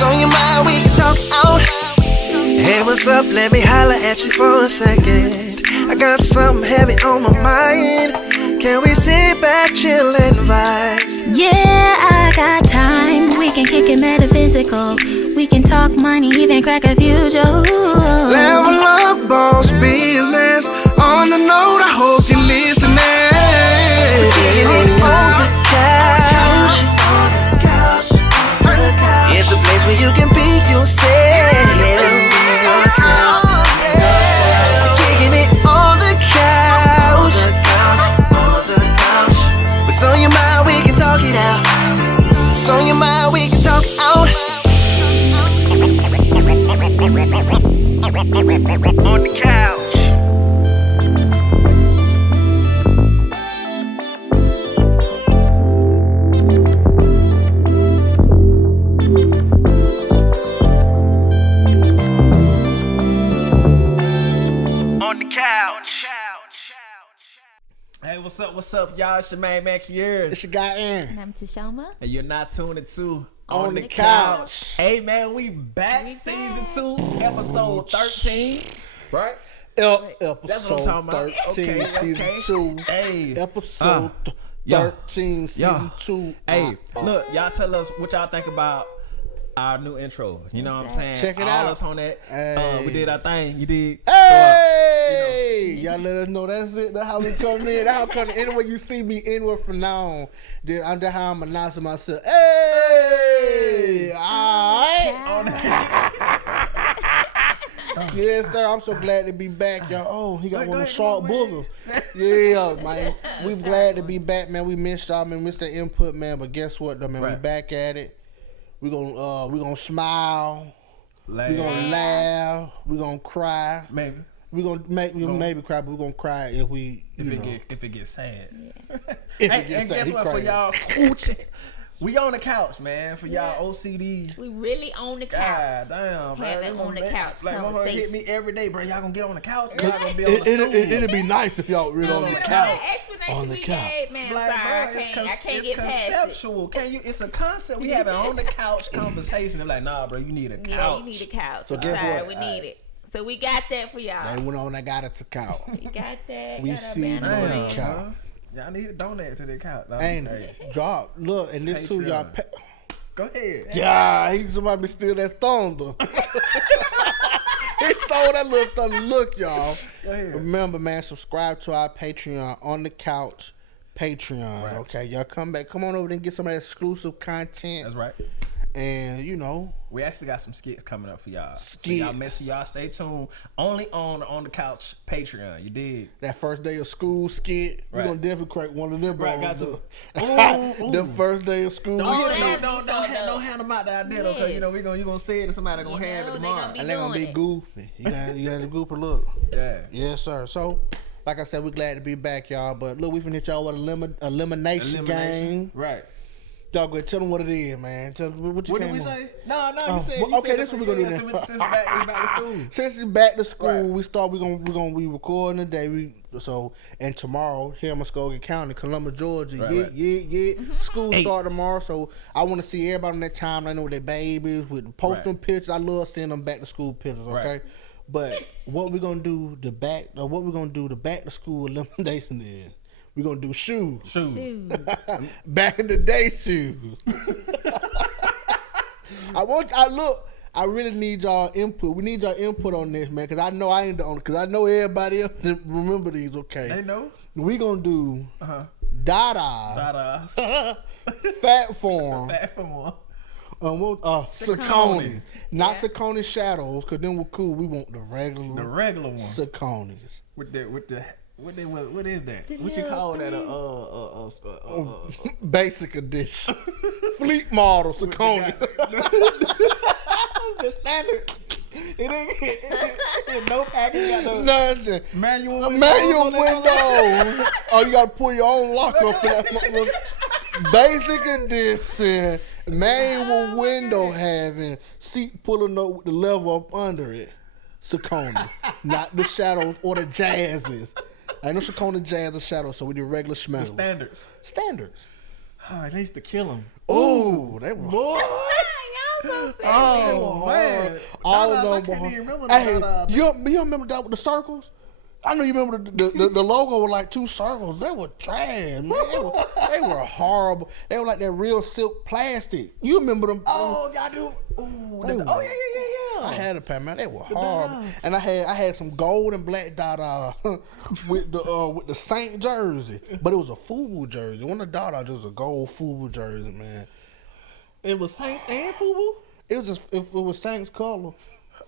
What's on your mind? We can talk out. Hey, what's up? Let me holler at you for a second. I got something heavy on my mind. Can we sit back, chill, and vibe? Yeah, I got time. We can kick it metaphysical. We can talk money, even crack a few jokes. Level up, boss business. On the note, I hope you're listening. Getting it on the couch. It's a place where you can be yourself. Kicking it on the couch. What's on your mind? We can talk it out. What's on your mind? We can talk out. On the couch. On the couch. Hey, what's up, y'all? It's your main man, Queres. It's your guy, Aaron. And I'm Toshoama. And you're not tuning to On the couch. Hey, man, we back. Season 2, episode 13. Right? That's what I'm Episode talking about. 13, Okay, season okay. 2. Hey. Episode Yeah. 13, season 2. Hey, look, y'all tell us what y'all think about our new intro. You know what I'm saying? Check it All out. us on that. Hey. We did our thing. You did. Hey! Y'all let us know that's it. That's how we come in. That's how come anywhere you see me anywhere from now on. That's how I'm announcing myself. Hey! Alright. Yes, sir. I'm so glad to be back, y'all. Oh, he got one of short boogers. Yeah, man. We glad to be back, man. We missed y'all, man. Missed the input, man. But guess what, though, man? Right. We back at it. We gonna smile. Like, We gonna laugh. We gonna cry. maybe. We maybe cry, but we gonna cry if we If you it know. get sad. If Hey, it gets and sad, guess he what? For crying. y'all, we on the couch, man. For y'all OCD. We really on the God couch. damn, bro. Having on the couch Like, my hit conversation. me every day, bro. Y'all gonna get on the couch? Y'all gonna be on the stool? It'd be nice if y'all really on the With couch. that explanation On the we couch. gave, man, Like, sorry, bro, I can't it's get past it. conceptual. Can you? It's a concept. We having on the couch conversation. They're like, nah, bro, you need a couch. Yeah, you need a couch. So I'm guess sorry, what? we need it. So we got that for y'all. They went on. I got it to couch. We got that. We got our see it banner on on. the couch. Y'all need to donate to the couch. Nah, Ain't hey, drop. Look, and this too, y'all. Patreon. Go ahead. Yeah, he somebody steal that thunder. He stole that little thunder. Look, y'all. Go ahead. Remember, man, subscribe to our Patreon, On the Couch Patreon. Right. Okay, y'all come back. Come on over there and get some of that exclusive content. That's right. And, you know, We actually got some skits coming up for y'all. So Skits. y'all missing y'all. Stay tuned. Only on the couch Patreon. You dig? that first day of school skit, we're Right. going to definitely crack one of them. Right, got bones to. up. Ooh, The ooh. first day of school Oh, skit. that- Don't hand them out the idea though, cause you know Yes. you gonna say it and somebody gonna You have know, it they tomorrow. gonna be And they're going to be doing it. goofy. You got to goof a look. Yeah. Yes, sir. So, like I said, we're glad to be back, y'all. But look, we finna hit y'all with elimination game. Right. Y'all go ahead, tell them what it is, man. Tell them what you What came did we on. say? No, Oh, you said. well, you okay, said that's what we gonna do then. Since we back to school. Since it's back to school, Right. we recording today. And tomorrow here in Muskogee County, Columbus, Georgia. Right, Yeah. Mm-hmm. School start tomorrow, so I want to see everybody on that time. I know their babies with posting Right. pictures. I love seeing them back to school pictures. Okay, Right. but what we gonna do the back to school elimination is we gonna do shoes. Shoes. Back in the day shoes. I really need y'all input. We need y'all input on this, man, because I know I ain't the only, because I know everybody else remember these, okay? They know. We gonna do Dada, Dada. Fat Form, Fat for more. Saucony. Not Saucony Shadows, because then we're cool. We want the regular one. Sauconys. What is that? What you call that? Basic edition. Fleet model Saucony. The standard. It ain't no package. Got no Nothing. manual window. Oh, you gotta pull your own lock up for that motherfucker. Basic edition. Manual window having seat pulling up with the lever up under it. Saucony. Not the shadows or the jazzes. I know Saucony jazz or shadows, so we do regular schmeddle. standards. Standards. Oh, they used to kill them. Oh, they were. Boy. Y'all Oh man, All I of can't them. even remember Hey, that. you remember that with the circles? I know you remember the logo was like 2 circles. They were trash, man. They were horrible. They were like that real silk plastic. You remember them? Oh, y'all do. Yeah. I had a pair, man. They were horrible. And I had some gold and black Dada with the Saint jersey, but it was a FUBU jersey. One of the Dada just a gold FUBU jersey, man. It was Saints and FUBU. It was just it was Saints color.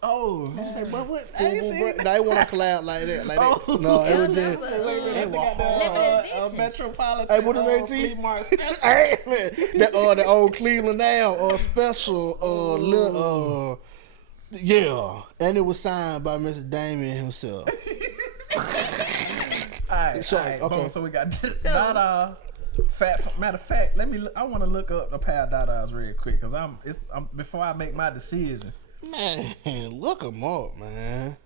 Oh, you say, but what? I ain't seen FUBU, it. they want to collab like that. Oh. No, it was It just. was a- They were Got the Limited edition. Metropolitan. Hey, what is that, T? Flea Market special. Hey, man, the old Cleveland now special yeah, and it was signed by Mr. Damien himself. Alright, So, alright, okay. boom. So we got Dada. Matter of fact, I want to look up a pair of Dadas real quick because I'm before I make my decision. Man, look them up, man.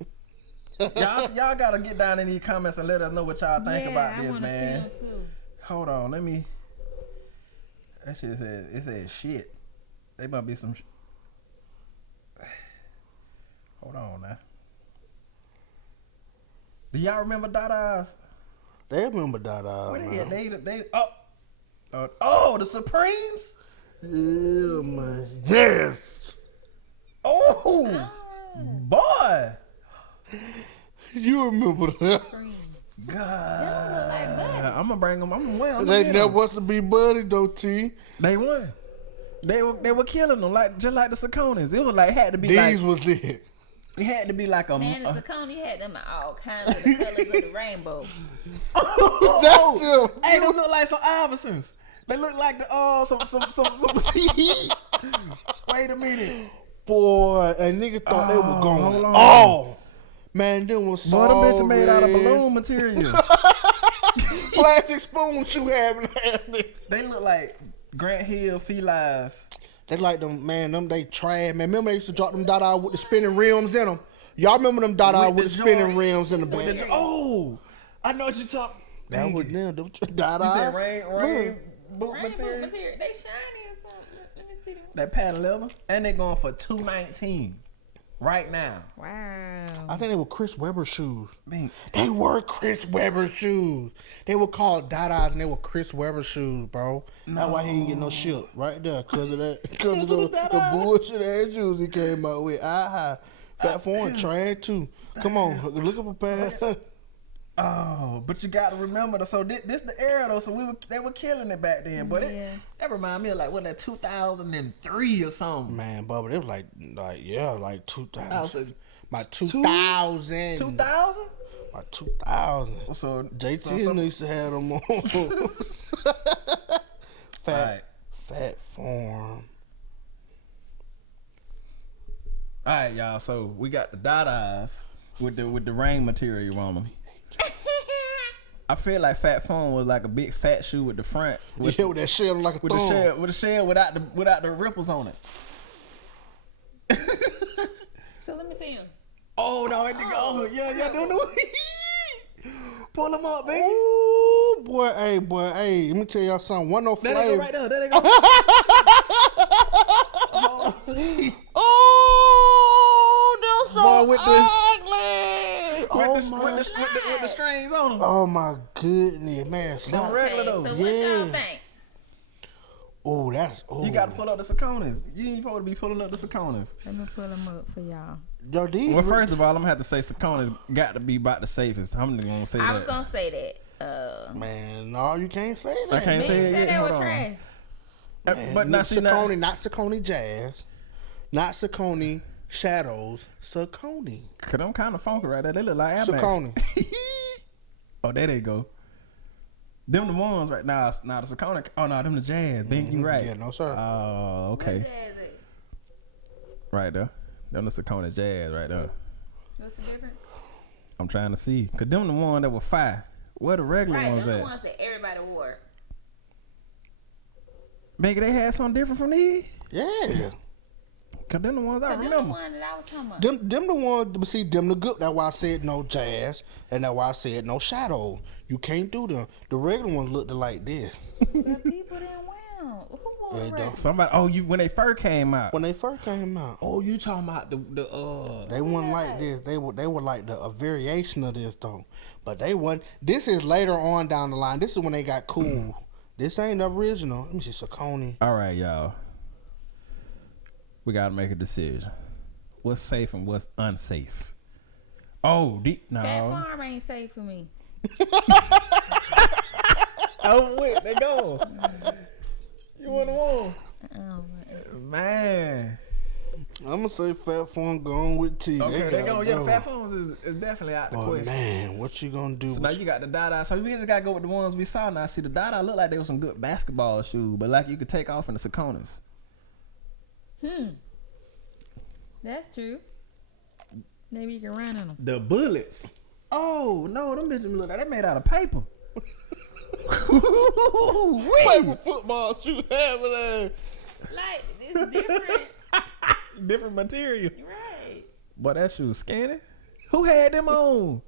Y'all gotta get down in these comments and let us know what y'all think about I this, wanna see man. them too. Hold on, let me. That shit says shit. They might be some. Hold on now. Do y'all remember Dadas? They remember Dada, What man. they oh the Supremes. Yeah, man. Yes. Oh boy. You remember that? God. I'm gonna bring them. I'm gonna win. They never was to be buddy though, T. They won. They were killing them just like the Sauconys. It was like had to be These like was it. it had to be like a Man, the Saucony had them in all kinds of the colors of the rainbow. That's them. Hey, they look like some Iversons. They look like the some. Wait a minute. Boy, and nigga thought they were hold going. on. Oh, man, them was so Boy, them bitches made out of red. balloon material. Plastic spoons you having. They look like Grant Hill felines. They like them, man. Them they trash, man. Remember they used to drop them Dada with the spinning rims in them. Y'all remember them Dada with the spinning rims in the back? Oh, I know what you talking. That was them. Them Dada. You said rain boot Rainbow material. material. They shiny or something. Let me see them. That patent leather, and they going for $219 right now. Wow. I think they were Chris Webber shoes. Man, They were Chris Webber shoes. They were called Dadas and they were Chris Webber shoes, bro. That's why he ain't get no shit right there, cause of that, cause of the bullshit ass shoes he came out with. Fat Foreign trash too. Come on, look up a pair. oh, but you got to remember, so this the era though. So they were killing it back then. But Yeah. that remind me of like what that 2003 or something. Man, Bubba, it was like 2000. I said, My 2000. 2000. My 2000. So JT used to have them on. Alright. Fat Form. All right, y'all. So we got the Dadas with the rain material on them. I feel like Fat Phone was like a big fat shoe with the front with, With that shell like a with thumb. the shell without the ripples on it. So let me see them. Oh no, that nigga! Oh yeah, doing the pull them up, baby. Ooh, boy, hey, let me tell y'all something. One no There they go flavor. right there. There they go. Oh, they're so Boy, with the- ugly. with the strings on them. Oh my goodness, man. Them regular Okay, though. so what Yeah. y'all think? Oh, that's You gotta pull up the Sauconys. You ain't supposed to be pulling up the Sauconys. Let me pull them up for y'all. Yo, these Well, first of all, I'm gonna have to say Sauconys got to be about the safest. I'm gonna say I that. was gonna say that. man, no, you can't say that. I can't They say it said yet. they Hold were on. trash. Man, But not see now. Saucony, not Saucony Jazz, not Saucony Shadows, Saucony. Cause I'm kind of funky right there. They look like Air Max. Saucony. Oh, there they go. Them the ones right now. Nah, the Saucony. Oh no, them the Jazz. Big, you right. Yeah, no sir. Oh, okay. What jazz is? Right there. Them the Saucony Jazz right there. What's the difference? I'm trying to see. Cause them the ones that were fire. Where the regular Right, ones they're at? the ones that everybody wore. Maybe they had something different from these. Yeah. Cause them the ones I But them the remember. one that I was talking about. Them the ones, but see, them the good. That's why I said no Jazz, and that's why I said no Shadows. You can't do them. The regular ones looked like this. But people didn't wear them. Who wore for the Yeah, record. Somebody. Oh, you when they first came out. When they first came out, Oh, you talking about the they weren't like this. They were like a variation of this though. But they weren't. This is later on down the line. This is when they got cool. This ain't the original. Let me see, Saucony. All right, y'all. We gotta make a decision. What's safe and what's unsafe? Oh, no. Fat Farm ain't safe for me. Oh wait, they go. You want to won? Man. I'm gonna say Fat Farm going with T. Okay, they go. Yeah, go. Fat Phones is definitely out the But question. man, what you gonna do? So now you got the Dada. So we just gotta go with the ones we saw. Now see the Dada look like they were some good basketball shoes, but like you could take off in the Sauconys. That's true. Maybe you can run in them. The bullets. Oh no, them bitches look like they made out of paper. Paper football shoe having that. Like, it's different. Different material. Right. But that shoe skinny. Who had them on?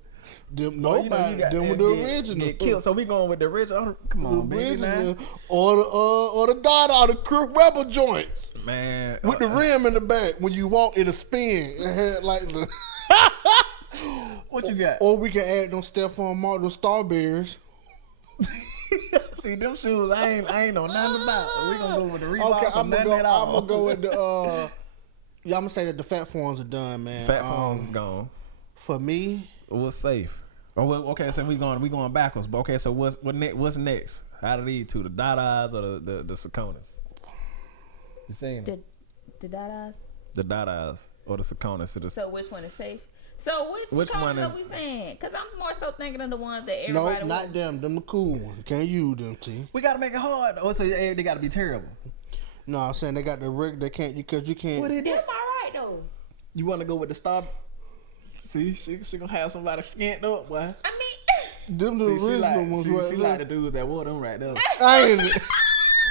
Them Oh, you know, nobody. you got Them with that the get original. killed. So we going with the original. Come on, The baby, original. now. Or the Dada, the Crip Rebel joints. Man. With the rim in the back. When you walk, it'll spin. It had like the. What you got? Or we can add them Stephon Martin, them Starberries. See, them shoes I ain't know nothing about. We gonna go with the Reeboks. Okay, I'm gonna go with the. Yeah, I'm gonna say that the Fat Forms are done, man. Fat Phones is gone. For me, What's safe? Oh, well, okay, so we going backwards. But okay, so what's next? Out of these two, the Dadas or the Sauconys? You saying The Dadas. the Dadas or the Sauconys? So which one is safe? So which one one is- are we saying? Because I'm more so thinking of the ones that no, everybody not them. Them the cool ones. Can't use them, T. We gotta make it hard. Oh, so they gotta be terrible. No, I'm saying they got the rig. They can't because you can't. What it Them is? all right though. You want to go with the Star? See, she gonna have somebody skint up, boy. I mean, Them the See, original ones she right like the there. dudes that wore them right there. I ain't.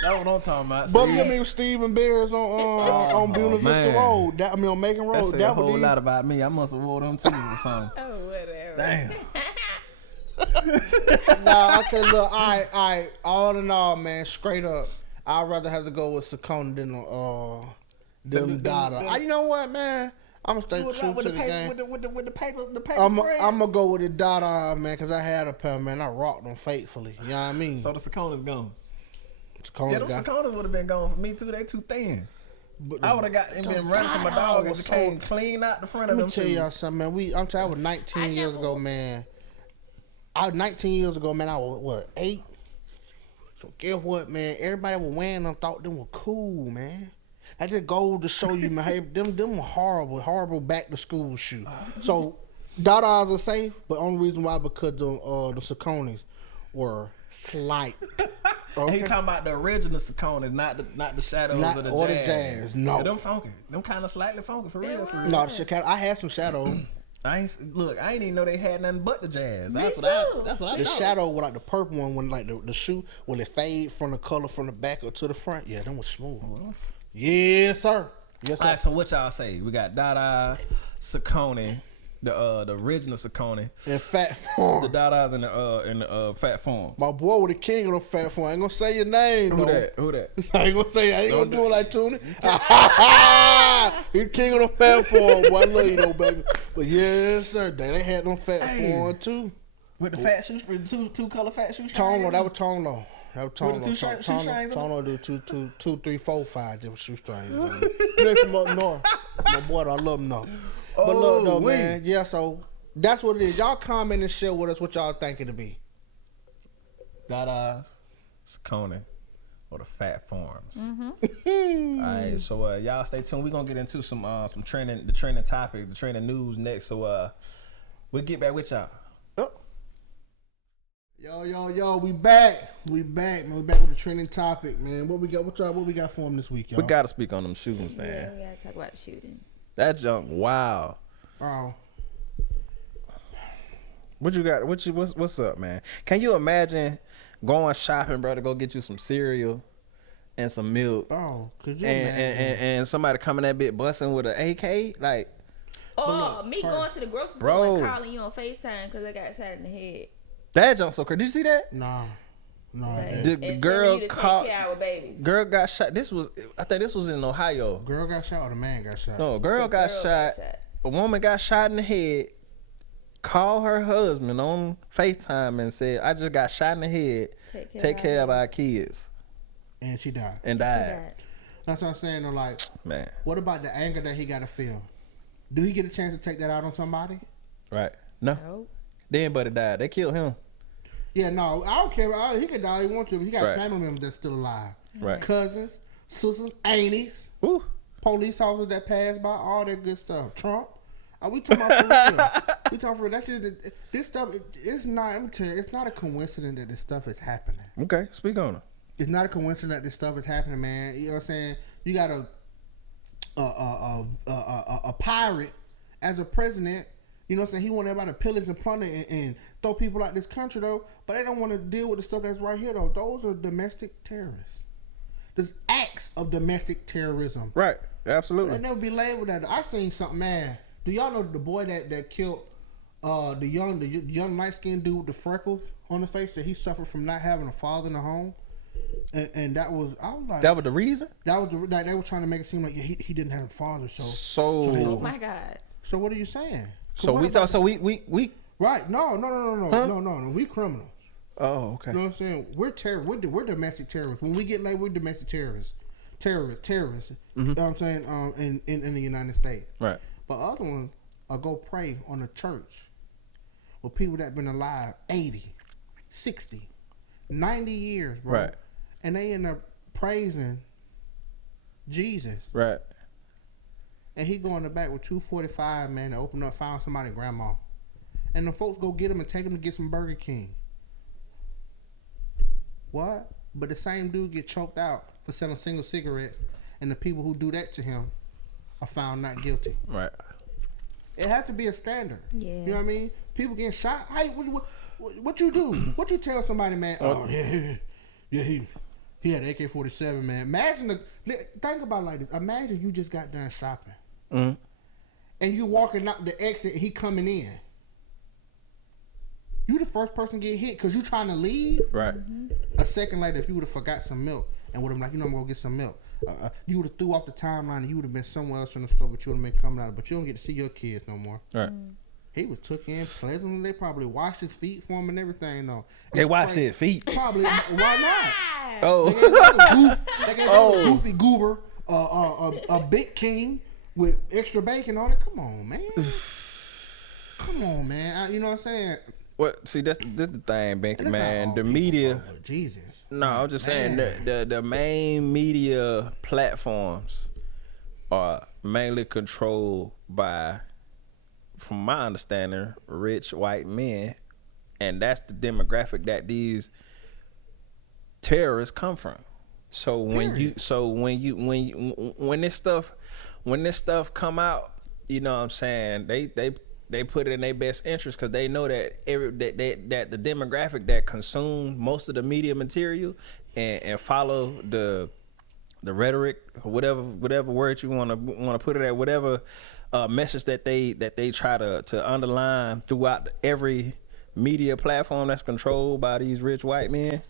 That's what I'm talking about. But See, I mean, Stephen Bears on Buena Vista man. Road. That I mean on Macon that Road. said That a whole would lot about me. I must have wore them too or something. oh whatever. Damn. Nah, okay, look, I all in all, man, straight up, I'd rather have to go with Saucony than Dada. You know what, man? I'm gonna stay true to the game. With the paper I'm spreads. gonna go with the Dada, man, because I had a pair, man. I rocked them faithfully. You know what I mean? So the Saucony's gone. Saucony Yeah, them got- Saucony's would have been gone for me too. They too thin. but I would have got and been running from my Dada dog and was came so- clean out the front Let of me them tell shoes. y'all something, man. I'm telling you, I was 19 years ago, man. 19 years ago, man, I was, what, 8? So guess what, man? Everybody was wearing them, thought them were cool, man. I just go to show you, man, hey, them were horrible back to school shoe. So, Dadas are safe, but only reason why because the Sauconys were slight. And he talking about the original Sauconys, not the shadows Not- or the or the jazz. jazz, no. Yeah, them funky. Them kind of slightly funky for real. For real. No, I had some shadow. I ain't even know they had nothing but the jazz. Me That's too. what I The thought. shadow with like the purple one, when like the shoe, when it fade from the color from the back or to the front, yeah, them was smooth. Yes, sir. Yes, sir. All right, so what y'all say? We got Dada, Saucony, the original Saucony, In Fat the Farm. Dadas and the Fat Forms. My boy with the king of the Fat Farm. I ain't gonna say your name, Who though. that? Who that? I ain't gonna say. I ain't Don't gonna do it like Tony. He the king of the Fat Farm. Boy, I love you, though, baby. But yes, sir. They had them Fat Farm too. With the fat shoes, two color fat shoes. Tono, that was Tono. That was Tono. With the shoe strings on it? Tono do 2, 3, 4, 5 different shoe strings. They from up north. My boy, I love him though. But look though, wait. man. Yeah, so that's what it is. Y'all comment and share with us what y'all think it'll be. Dadas, Saucony, or the Fat Farms. All right, so y'all stay tuned. We're gonna get into some trending, the trending topics, the trending news next. So we'll get back with y'all. Yo, we back, man. We back with the trending topic, man. What we got? What we got for them this week, y'all? We gotta speak on them shootings, Yeah, man. we gotta talk about the shootings. That junk, wow. Oh, What you got? What's up, man? Can you imagine going shopping, bro, to go get you some cereal and some milk, could you and, imagine? and somebody coming that bit busting with an AK? Like, Oh, look, me first- going to the grocery Bro. store and calling you on FaceTime because I got shot in the head. that junk so crazy. Did you see that? Nah. No, Like, The and send girl you to caught- take care of our babies. Girl got shot. I think this was in Ohio. girl got shot or the man got shot? No, girl got shot. A woman got shot in the head. Called her husband on FaceTime and said, "I just got shot in the head. Take care of our kids." And she died. And died. That's what I'm saying. Though, like, Man, what about the anger that he got to feel? Do he get a chance to take that out on somebody? right? No, Nope. then buddy died. They killed him. Yeah, no, I don't care. He can die if he wants to. But he got Right. family members that's still alive. Right. Cousins, sisters, aunties, Woo. police officers that passed by, all that good stuff. Trump. We talking about for real. We talking for real. That shit, this stuff, it's not, I'm telling you, it's not a coincidence that this stuff is happening. Okay, speak on it. It's not a coincidence that this stuff is happening, man. You know what I'm saying? You got a pirate as a president. You know what I'm saying? He want everybody to pillage and plunder and throw people out this country, though. But they don't want to deal with the stuff that's right here, though. Those are domestic terrorists. There's acts of domestic terrorism. Right. They Absolutely. never be labeled that. I seen something, man. Do y'all know the boy that killed the young light skinned dude with the freckles on the face, that he suffered from not having a father in the home? And that was, I was like, That was the reason. that was like they were trying to make it seem like he didn't have a father. So Oh my God. So what are you saying? so what we about- we. right? No. Huh? No. We criminals. Oh, okay. You know what I'm saying? We're domestic terrorists. When we get labeled, we're domestic terrorists. Terrorists. You know what I'm saying? In the United States. Right. But other ones will go pray on a church with people that been alive 80, 60, 90 years, bro. Right. And they end up praising Jesus. Right. And he go in the back with 245, man, to open up, found somebody grandma. And the folks go get him and take him to get some Burger King. What? But the same dude get choked out for selling single cigarettes, and the people who do that to him are found not guilty. Right. It has to be a standard. Yeah. You know what I mean? People getting shot. Hey, what you do? What you tell somebody, man? Oh, yeah, he had AK-47, man. Imagine think about it like this. Imagine you just got done shopping. Mm-hmm. And you walking out the exit, he coming in. You the first person to get hit because you trying to leave. Right. A second later, if you would have forgot some milk and would have like, I'm gonna go get some milk. You would have threw off the timeline and you would have been somewhere else in the store, but you would have been coming out. But you don't get to see your kids no more. Right. He was took in pleasantly. They probably washed his feet for him and everything. Though They It's wash crazy. his feet. Probably. Why not? Oh. They gave him a goopy goober, a big king with extra bacon on it. Come on, man. Come on, man. You know what I'm saying? What? See, this the thing, Banky, And it's not man. all The people, media. bro, but Jesus. No, I'm just saying Man. the main media platforms are mainly controlled by, from my understanding, rich white men, and that's the demographic that these terrorists come from. So when this stuff come out, you know what I'm saying, they put it in their best interest because they know that that the demographic that consume most of the media material and follow the rhetoric or whatever word you want to put it at, whatever message that they try to underline throughout every media platform that's controlled by these rich white men.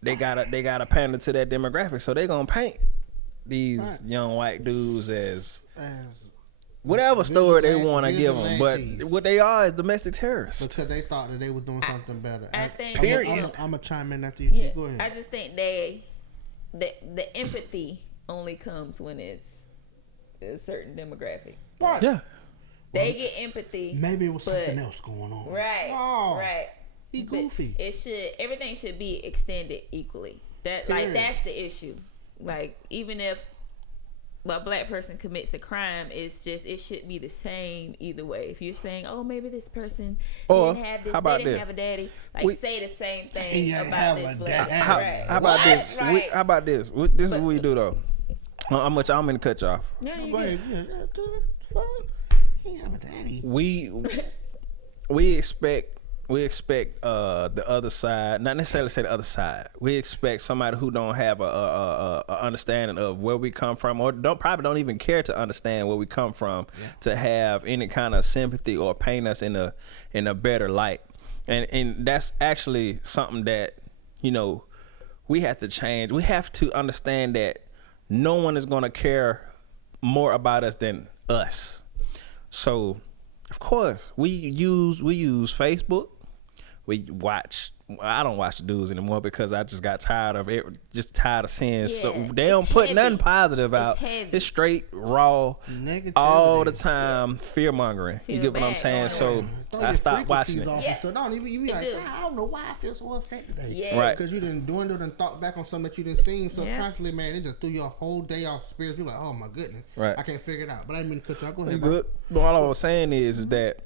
They gotta pander to that demographic, so they gonna paint these young white dudes as whatever story they want to give them, but what they are is domestic terrorists. Because they thought that they were doing something better. I think I'm gonna chime in after you. Yeah, Go ahead. I just think the empathy only comes when it's a certain demographic. Right. Yeah, They get empathy. Maybe it was but- something else going on. Right. Oh, Right. he But goofy. everything should be extended equally. Period. That's the issue. Like, even if a black person commits a crime, it should be the same either way. If you're saying, oh, maybe this person Or, didn't have this, how about they didn't this? have a daddy, We- say the same He thing didn't about have this a black. daddy. Right. how about What? this? Right. How about this? This is what we do though. How much I'm gonna cut you off. Yeah, you Go do. ahead. Yeah, dude, fuck. He ain't have a daddy. We expect the other side, not necessarily say the other side. We expect somebody who don't have a understanding of where we come from, or probably don't even care to understand where we come from, to have any kind of sympathy or paint us in a better light. And that's actually something that, you know, we have to change. We have to understand that no one is going to care more about us than us. So, of course, we use Facebook. We watch. I don't watch the news anymore because I just got tired of it. Just tired of seeing. So they don't put nothing positive out. It's straight raw, Negativity. all the time, fear mongering. You get what I'm saying? So I stopped watching it. Yeah. So don't even you be like, I don't know why I feel so upset today. Yeah. Right. Because you didn't dwindled and thought back on something that you didn't see. So constantly, man, it just threw your whole day off spirits. You're like, oh my goodness. Right. I can't figure it out. But I didn't mean to cut you off. Go ahead. You good? But all I was saying is that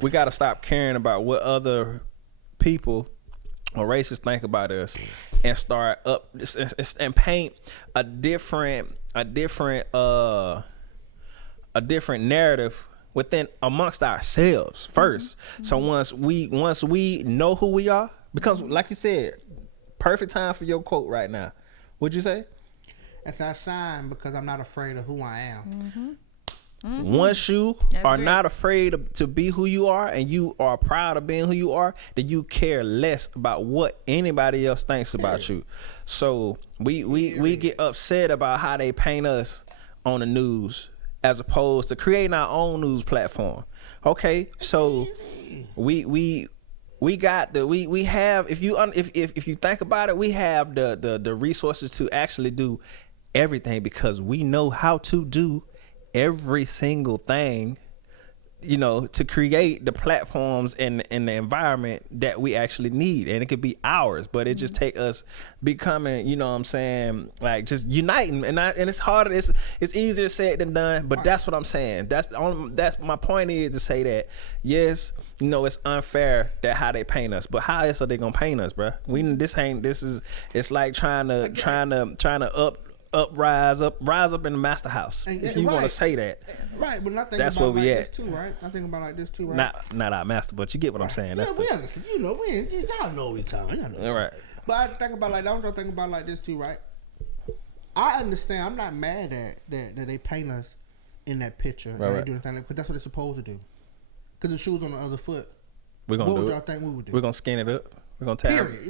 we got to stop caring about what other people or racists think about us and start up and paint a different narrative within amongst ourselves first. So once we know who we are, because like you said, perfect time for your quote right now. What'd you say? That's our sign because I'm not afraid of who I am. Once you are not afraid to be who you are and you are proud of being who you are, then you care less about what anybody else thinks about you. So we get upset about how they paint us on the news as opposed to creating our own news platform. Okay, so we have, if you think about it, we have the resources to actually do everything because we know how to do every single thing, you know, to create the platforms and the environment that we actually need. And it could be ours, but it just take us becoming, you know what I'm saying, like just uniting. And it's harder, it's easier said than done, but that's what I'm saying. That's my point is to say that, yes, you know, it's unfair that how they paint us, but how else are they gonna paint us, bro? It's like trying to rise up in the master house. If you want to say that, right? But not that's about where we like at. This too, right? I think about like this too, right? Not our master, but you get what I'm saying. That's we understand. You know, y'all know what we're talking. All right. But I think about like I'm thinking about like this too, right? I understand. I'm not mad that they paint us in that picture. Right. They do anything, because that's what they're supposed to do. Because the shoe's on the other foot. We're gonna what do would it. y'all think we would do? We're gonna skin it up. We're gonna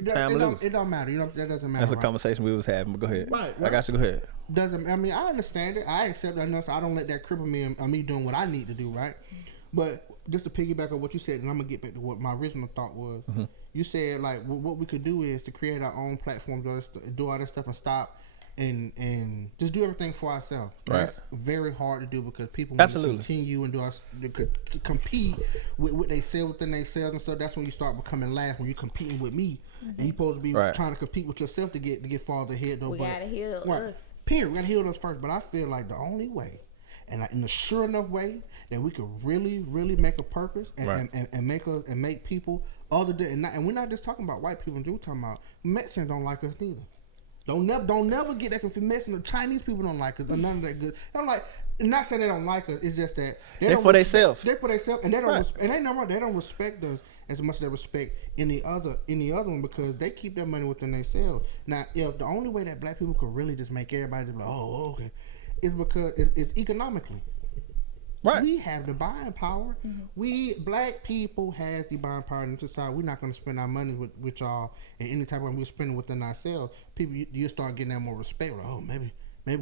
time loose. It don't matter. You know, that doesn't matter. That's a conversation we was having. But go ahead. Right. I got you. Go ahead. I mean, I understand it. I accept that. So I don't let that cripple me and me doing what I need to do, right? But just to piggyback on what you said, and I'm gonna get back to what my original thought was. Mm-hmm. You said like what we could do is to create our own platform, do all this stuff, and stop and just do everything for ourselves. Right. That's very hard to do because people Absolutely continue and compete with what they sell within themselves and stuff. That's when you start becoming last, when you're competing with me, and you're supposed to be trying to compete with yourself to get farther ahead. Though, we gotta heal us. Period. We gotta heal us first. But I feel like the only way, and in a sure enough way, that we could really, really make a purpose and make people other than and we're not just talking about white people. We're talking about Mexicans don't like us neither. Don't never get that confused. Mexican, Chinese people don't like us. Or none of that good. I'm like, not saying they don't like us. It's just that they're for themselves. They're for themselves, and they don't. And they know they don't respect us as much as they respect any other one because they keep their money within themselves. Now, if the only way that black people could really just make everybody just be like, oh, okay, is because it's economically. Right. We have the buying power. Mm-hmm. We black people have the buying power in society. We're not going to spend our money with y'all in any type of way. We're spending within ourselves. People, you start getting that more respect. Like, oh, maybe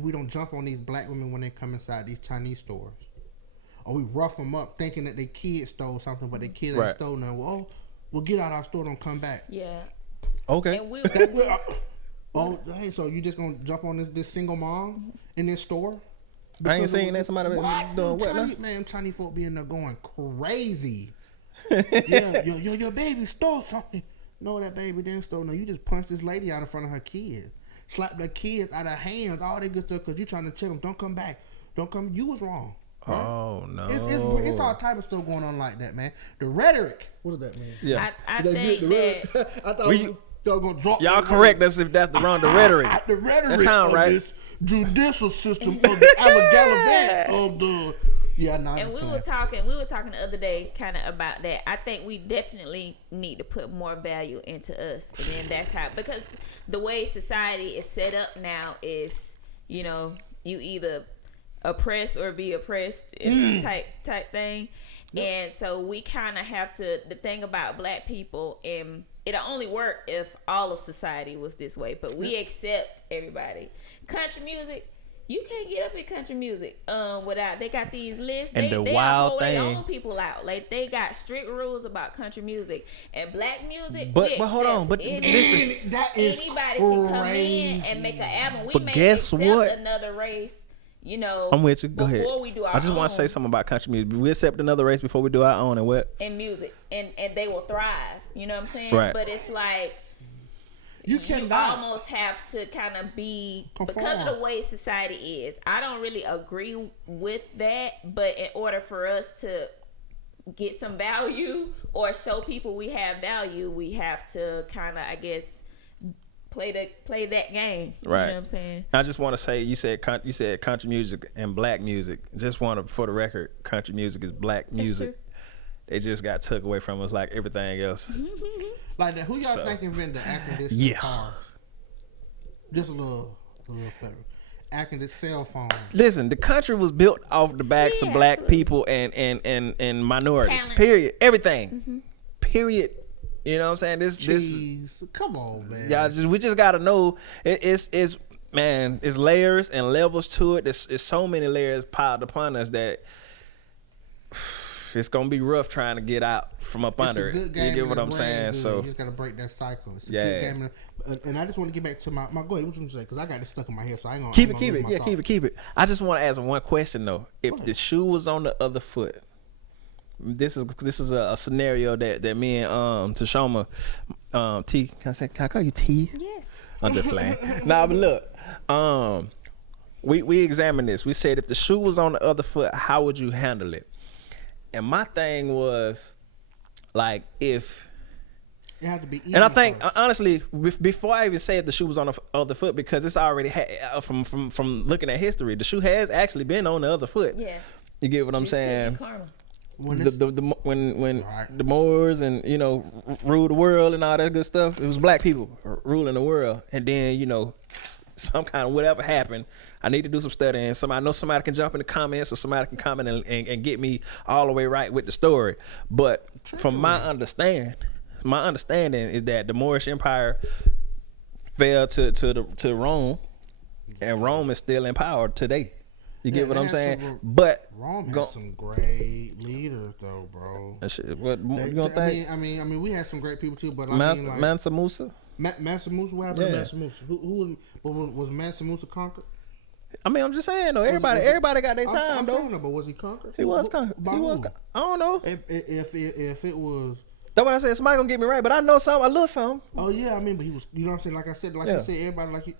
we don't jump on these black women when they come inside these Chinese stores, or we rough them up thinking that their kids stole something, but their kids ain't stole nothing. Well, we'll get out our store. Don't come back. Yeah. Okay. And hey, so you just gonna jump on this single mom in this store? I ain't seen that somebody doing what now? Man, Chinese folk be in there going crazy. Yeah, your baby stole something. No, that baby didn't steal. No, you just punched this lady out in front of her kids. Slapped the kids out of hands, all that good stuff, because you trying to check them. Don't come back. Don't come. You was wrong. Right? Oh, no. It's all type of stuff going on like that, man. The rhetoric. What does that mean? Yeah. I think that. I thought y'all gonna drop. Y'all correct us if that's the wrong. The rhetoric. The rhetoric. That sound right. Judicial system of the Gallivant of the and we were talking the other day kind of about that. I think we definitely need to put more value into us, and then that's how, because the way society is set up now is, you know, you either oppress or be oppressed type thing. Yep. And so we kind of have to, the thing about black people and it'll only work if all of society was this way. But we accept everybody. Country music. You can't get up in country music without they got these lists. And they the wild their thing, own people out. Like they got strict rules about country music and black music. but hold on, but listen, that is anybody can come in and make an album. We But may guess accept what? another race. You know, I'm with you. Go ahead. Before we do our I just want to say something about country music. We accept another race before we do our own, and what? in music, and they will thrive. You know what I'm saying? Right. But it's like You cannot. almost have to kind of be Conform. because of the way society is. I don't really agree with that, but in order for us to get some value or show people we have value, we have to kind of, I guess, play that game. Right. You know what I'm saying? I just want to say you said country music and black music. Just want to, for the record, country music is black music. They just got took away from us like everything else. Like that. Who y'all So, think invented the air conditioning yeah. cars? Just a little favor. Air conditioning cell phone. Listen, the country was built off the backs of Yeah, black absolutely. people and minorities. Talent. Period. Everything. Period. You know what I'm saying? This Cheese. Come on, man. y'all we just gotta know it's man, it's layers and levels to it. It's so many layers piled upon us that it's gonna be rough trying to get out from up It's under a good it. game You get and what it's I'm saying? brand good. So You just gotta break that cycle. It's a Yeah. good game. And I just want to get back to my go ahead. What you want to say? Because I got this stuck in my head, so I ain't gonna keep I it. ain't gonna lose Yeah, my keep it. I just want to ask one question though. If What? the shoe was on the other foot, this is a scenario that me and Toshoama T. Can I call you T? Yes. I'm just playing. Nah, but look, we examined this. We said if the shoe was on the other foot, how would you handle it? And my thing was like if. It had to be. And I even think first. honestly, before I even say if the shoe was on the other foot, because it's already from looking at history, the shoe has actually been on the other foot. Yeah. You get what I'm This could be saying? karma. when When Right. the Moors and ruled the world and all that good stuff, it was black people ruling the world, and then some kind of whatever happened. I need to do some studying. I know somebody can jump in the comments or somebody can comment and get me all the way right with the story. But from my understanding is that the Moorish Empire fell to Rome, and Rome is still in power today. You get what they I'm had saying? some- But Rome go- has some great leaders, though, bro. that shit, what you They- gonna think? I mean, we had some great people too, but Mansa Musa? Mansa Musa. What happened Yeah. to Mansa Musa? Who was Mansa Musa conquered? I mean, I'm just saying though. Everybody got their time I'm though. saying, but was he conquered? He was conquered. By He was. who? I don't know. If it was. That's what I said. Somebody gonna get me right, but I know a little something. Oh yeah, I mean, but he was. You know what I'm saying? Like I said, Yeah. you said, everybody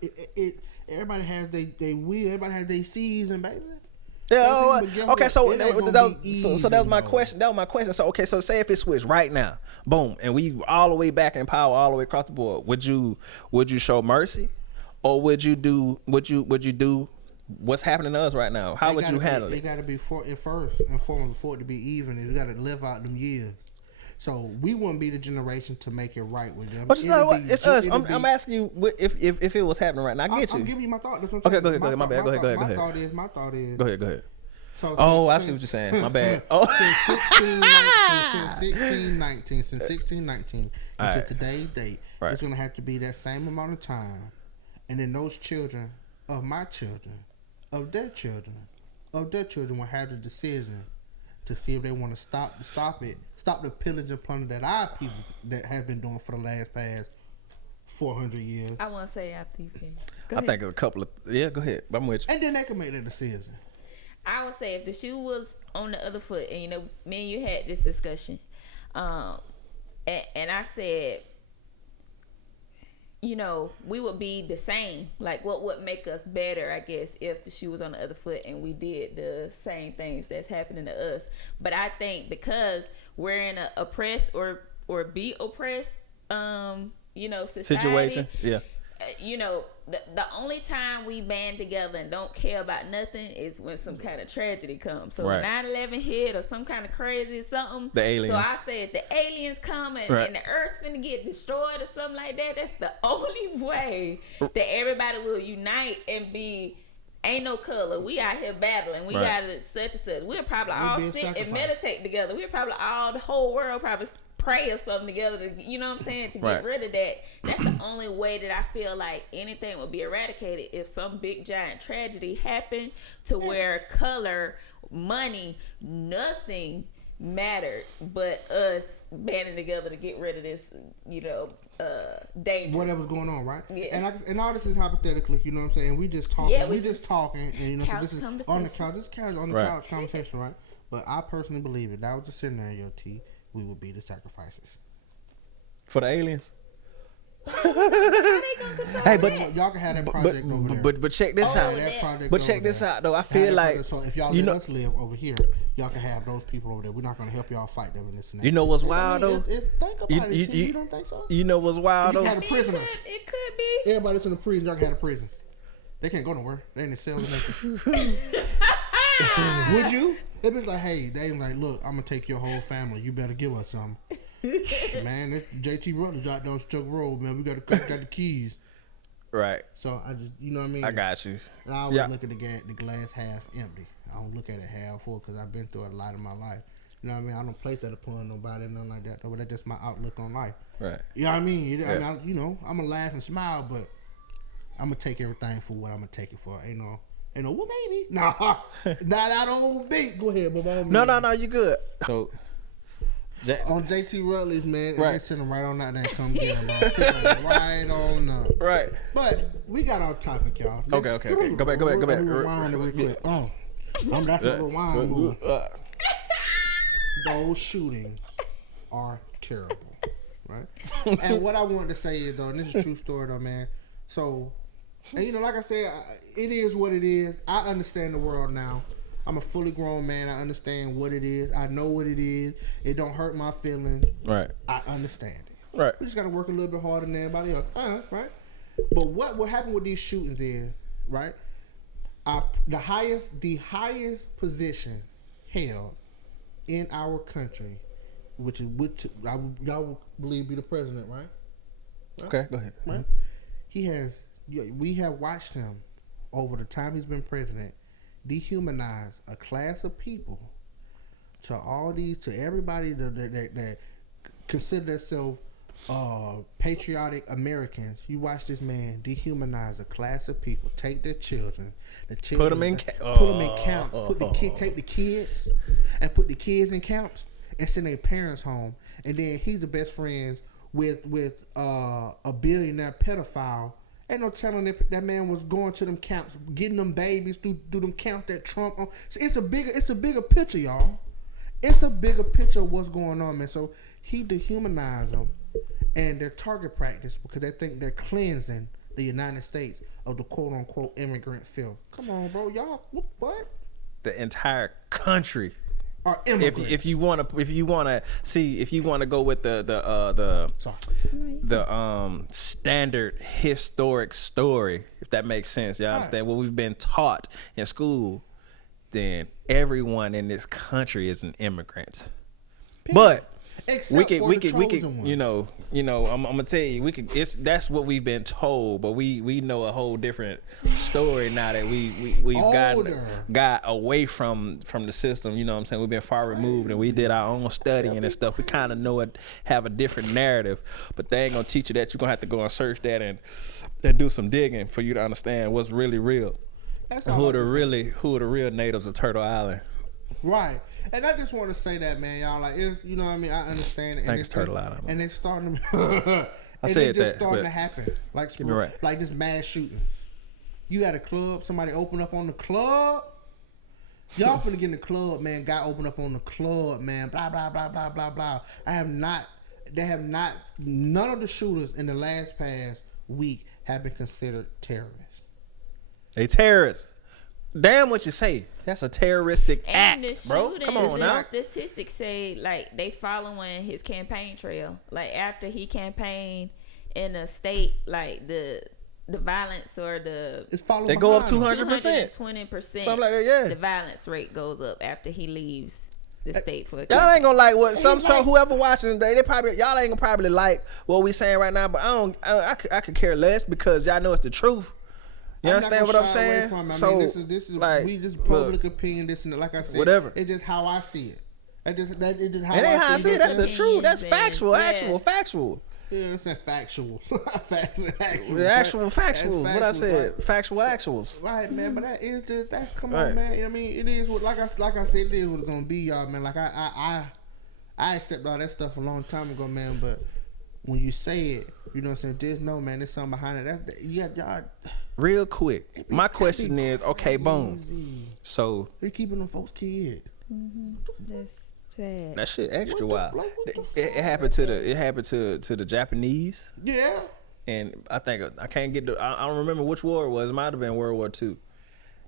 everybody has they will. Everybody has their season, baby. Yeah. That's Oh, it, but guess okay. what? So It ain't gonna that was be so that was my easy, question. That was my question. So okay. So say if it switched right now, boom, and we all the way back in power, all the way across the board. Would you show mercy, or would you do what's happening to us right now? How would you handle It it? got to be for it to be even. You got to live out them years. So we wouldn't be the generation to make it right with them. But it's not what it's us. It'll be- I'm asking you if it was happening right now. I get I'm you. giving you my thought. That's what I'm Okay, saying. go ahead. My bad. Go ahead. My thought is. Go ahead. So Oh, I since- see what you're saying. My bad. Oh. Since 1619 All until right. today's date, Right. it's gonna have to be that same amount of time, and then those children of my children, of their children, will have the decision to see if they want to stop the pillage and plunder that our people that have been doing for the past 400 years, I want to say after you finish. Go I ahead. think a couple of go ahead. I'm with you. and then they can make that decision. I would say if the shoe was on the other foot, and me and you had this discussion, and I said, we would be the same. Like, what would make us better, I guess, if the shoe was on the other foot and we did the same things that's happening to us. But I think because we're in a oppressed or be oppressed, society, Situation. Yeah. The only time we band together and don't care about nothing is when some kind of tragedy comes. So Right. 9/11 hit or some kind of crazy something. The aliens. So I said the aliens come and the earth's finna get destroyed or something like that. That's the only way that everybody will unite and be. Ain't no color. We out here battling. We got such and such. We'll probably all be a sit sacrifice. and meditate together. The whole world probably pray or something together to, you know what I'm saying, to get rid of that. That's the only way that I feel like anything would be eradicated, if some big giant tragedy happened to where color, money, nothing mattered but us banding together to get rid of this, danger. Whatever's going on, right? Yeah. And all this is hypothetically, you know what I'm saying? We just talking. Yeah, we just talking, and couch this is conversation. on the couch. This couch on the couch conversation, right? But I personally believe if that was the scenario, T, we would be the sacrifices for the aliens. How they gonna control Hey, that? Y'all can have that project over there. But check this out. But check this out though. I feel like so if y'all let us live over here, y'all can have those people over there. We're not gonna help y'all fight them in this scenario. You know what's wild though? Think about it, T. You don't think so? You know what's wild though? You have the prisoners. It could be. Everybody that's in the prison, y'all can have the prison. They can't go nowhere. They in the cells. Would you? They'd be like, hey, they like, look, I'm gonna take your whole family. You better give us something. Man, this JT Rutledge out there on Chuck Road, man. We got the keys. Right. So I just, you know what I mean? I got you. And I always look at the glass half empty. I don't look at it half full because I've been through a lot in my life. You know what I mean? I don't place that upon nobody, nothing like that. But that's just my outlook on life. Right. You know what I mean? I mean, I'm gonna laugh and smile, but I'm gonna take everything for what I'm gonna take it for. Ain't no, well, maybe. Nah, I don't think. Go ahead, but no, you good. So. On JT Rutledge, man, and they send them right on out there and come get them, right on up. Right. But we got our topic, y'all. Okay. Go back. Rewind real quick. I'm not gonna rewind move. Those shootings are terrible, right? And what I wanted to say is, though, and this is a true story, though, man. So, and like I said, it is what it is. I understand the world now. I'm a fully grown man. I understand what it is. I know what it is. It don't hurt my feelings. Right. I understand it. Right. We just got to work a little bit harder than everybody else. Right. But what happened with these shootings is, right, the highest position held in our country, which y'all believe be the president, right? Okay, go ahead. Right. We have watched him over the time he's been president dehumanize a class of people to everybody that consider themselves patriotic Americans. You watch this man dehumanize a class of people, take their children, put them in count, take the kids and put the kids in counts and send their parents home, and then he's the best friends with a billionaire pedophile. Ain't no telling that man was going to them camps, getting them babies through them camps that Trump on. So it's a bigger picture, y'all. It's a bigger picture of what's going on, man. So he dehumanized them and their target practice because they think they're cleansing the United States of the quote unquote immigrant filth. Come on, bro, y'all. What? The entire country. If you want to go with the standard historic story, if that makes sense, y'all understand what we've been taught in school, then everyone in this country is an immigrant. But we can I'm gonna tell you, that's what we've been told, but we know a whole different story now that we've got away from the system. You know what I'm saying? We've been far removed and we did our own studying and stuff. We kind of know it, have a different narrative, but they ain't gonna teach you that. You're gonna have to go and search that and do some digging for you to understand what's really real. Who are the real natives of Turtle Island. Right. And I just want to say that, man, y'all, like, it's, you know what I mean? I understand it. Thanks, Turtle Island. And it's starting to starting to happen. Like this mass shooting. You at a club, somebody open up on the club. Y'all finna get in the club, man. Guy open up on the club, man. Blah, blah, blah, blah, blah, blah. None of the shooters in the past week have been considered terrorists. They terrorists. Damn what you say. That's a terroristic act, bro. Come on now. Statistics say like they following his campaign trail. Like after he campaigned in a state, like the violence or they go up 200%, 20%. Something like that, yeah. The violence rate goes up after he leaves the state for a y'all ain't gonna like what some whoever watching today, y'all ain't gonna probably like what we saying right now, but I could care less because y'all know it's the truth. You understand what I'm saying? This is like, we just public opinion. This and like I said, whatever. It's just how I see it. It just how It ain't how I see it. That's the opinions truth. That's and- factual. yeah. Factual. Yeah, it's factual. Factual. Factual. What I said. Right? Factual actuals. Right, man, but that is just that's come Right. on, man. You know what I mean, it is what like I said, it is what it's gonna be, y'all, man. Like I accept all that stuff a long time ago, man. But when you say it, you know what I'm saying. Just know, man, there's something behind it. That's y'all. Real quick. My question is, okay, boom. So We keeping them folks kids. That's sad. that shit extra wild. what the It happened to the Japanese, Yeah. and I think I can't get I don't remember which war it was. It might have been World War II.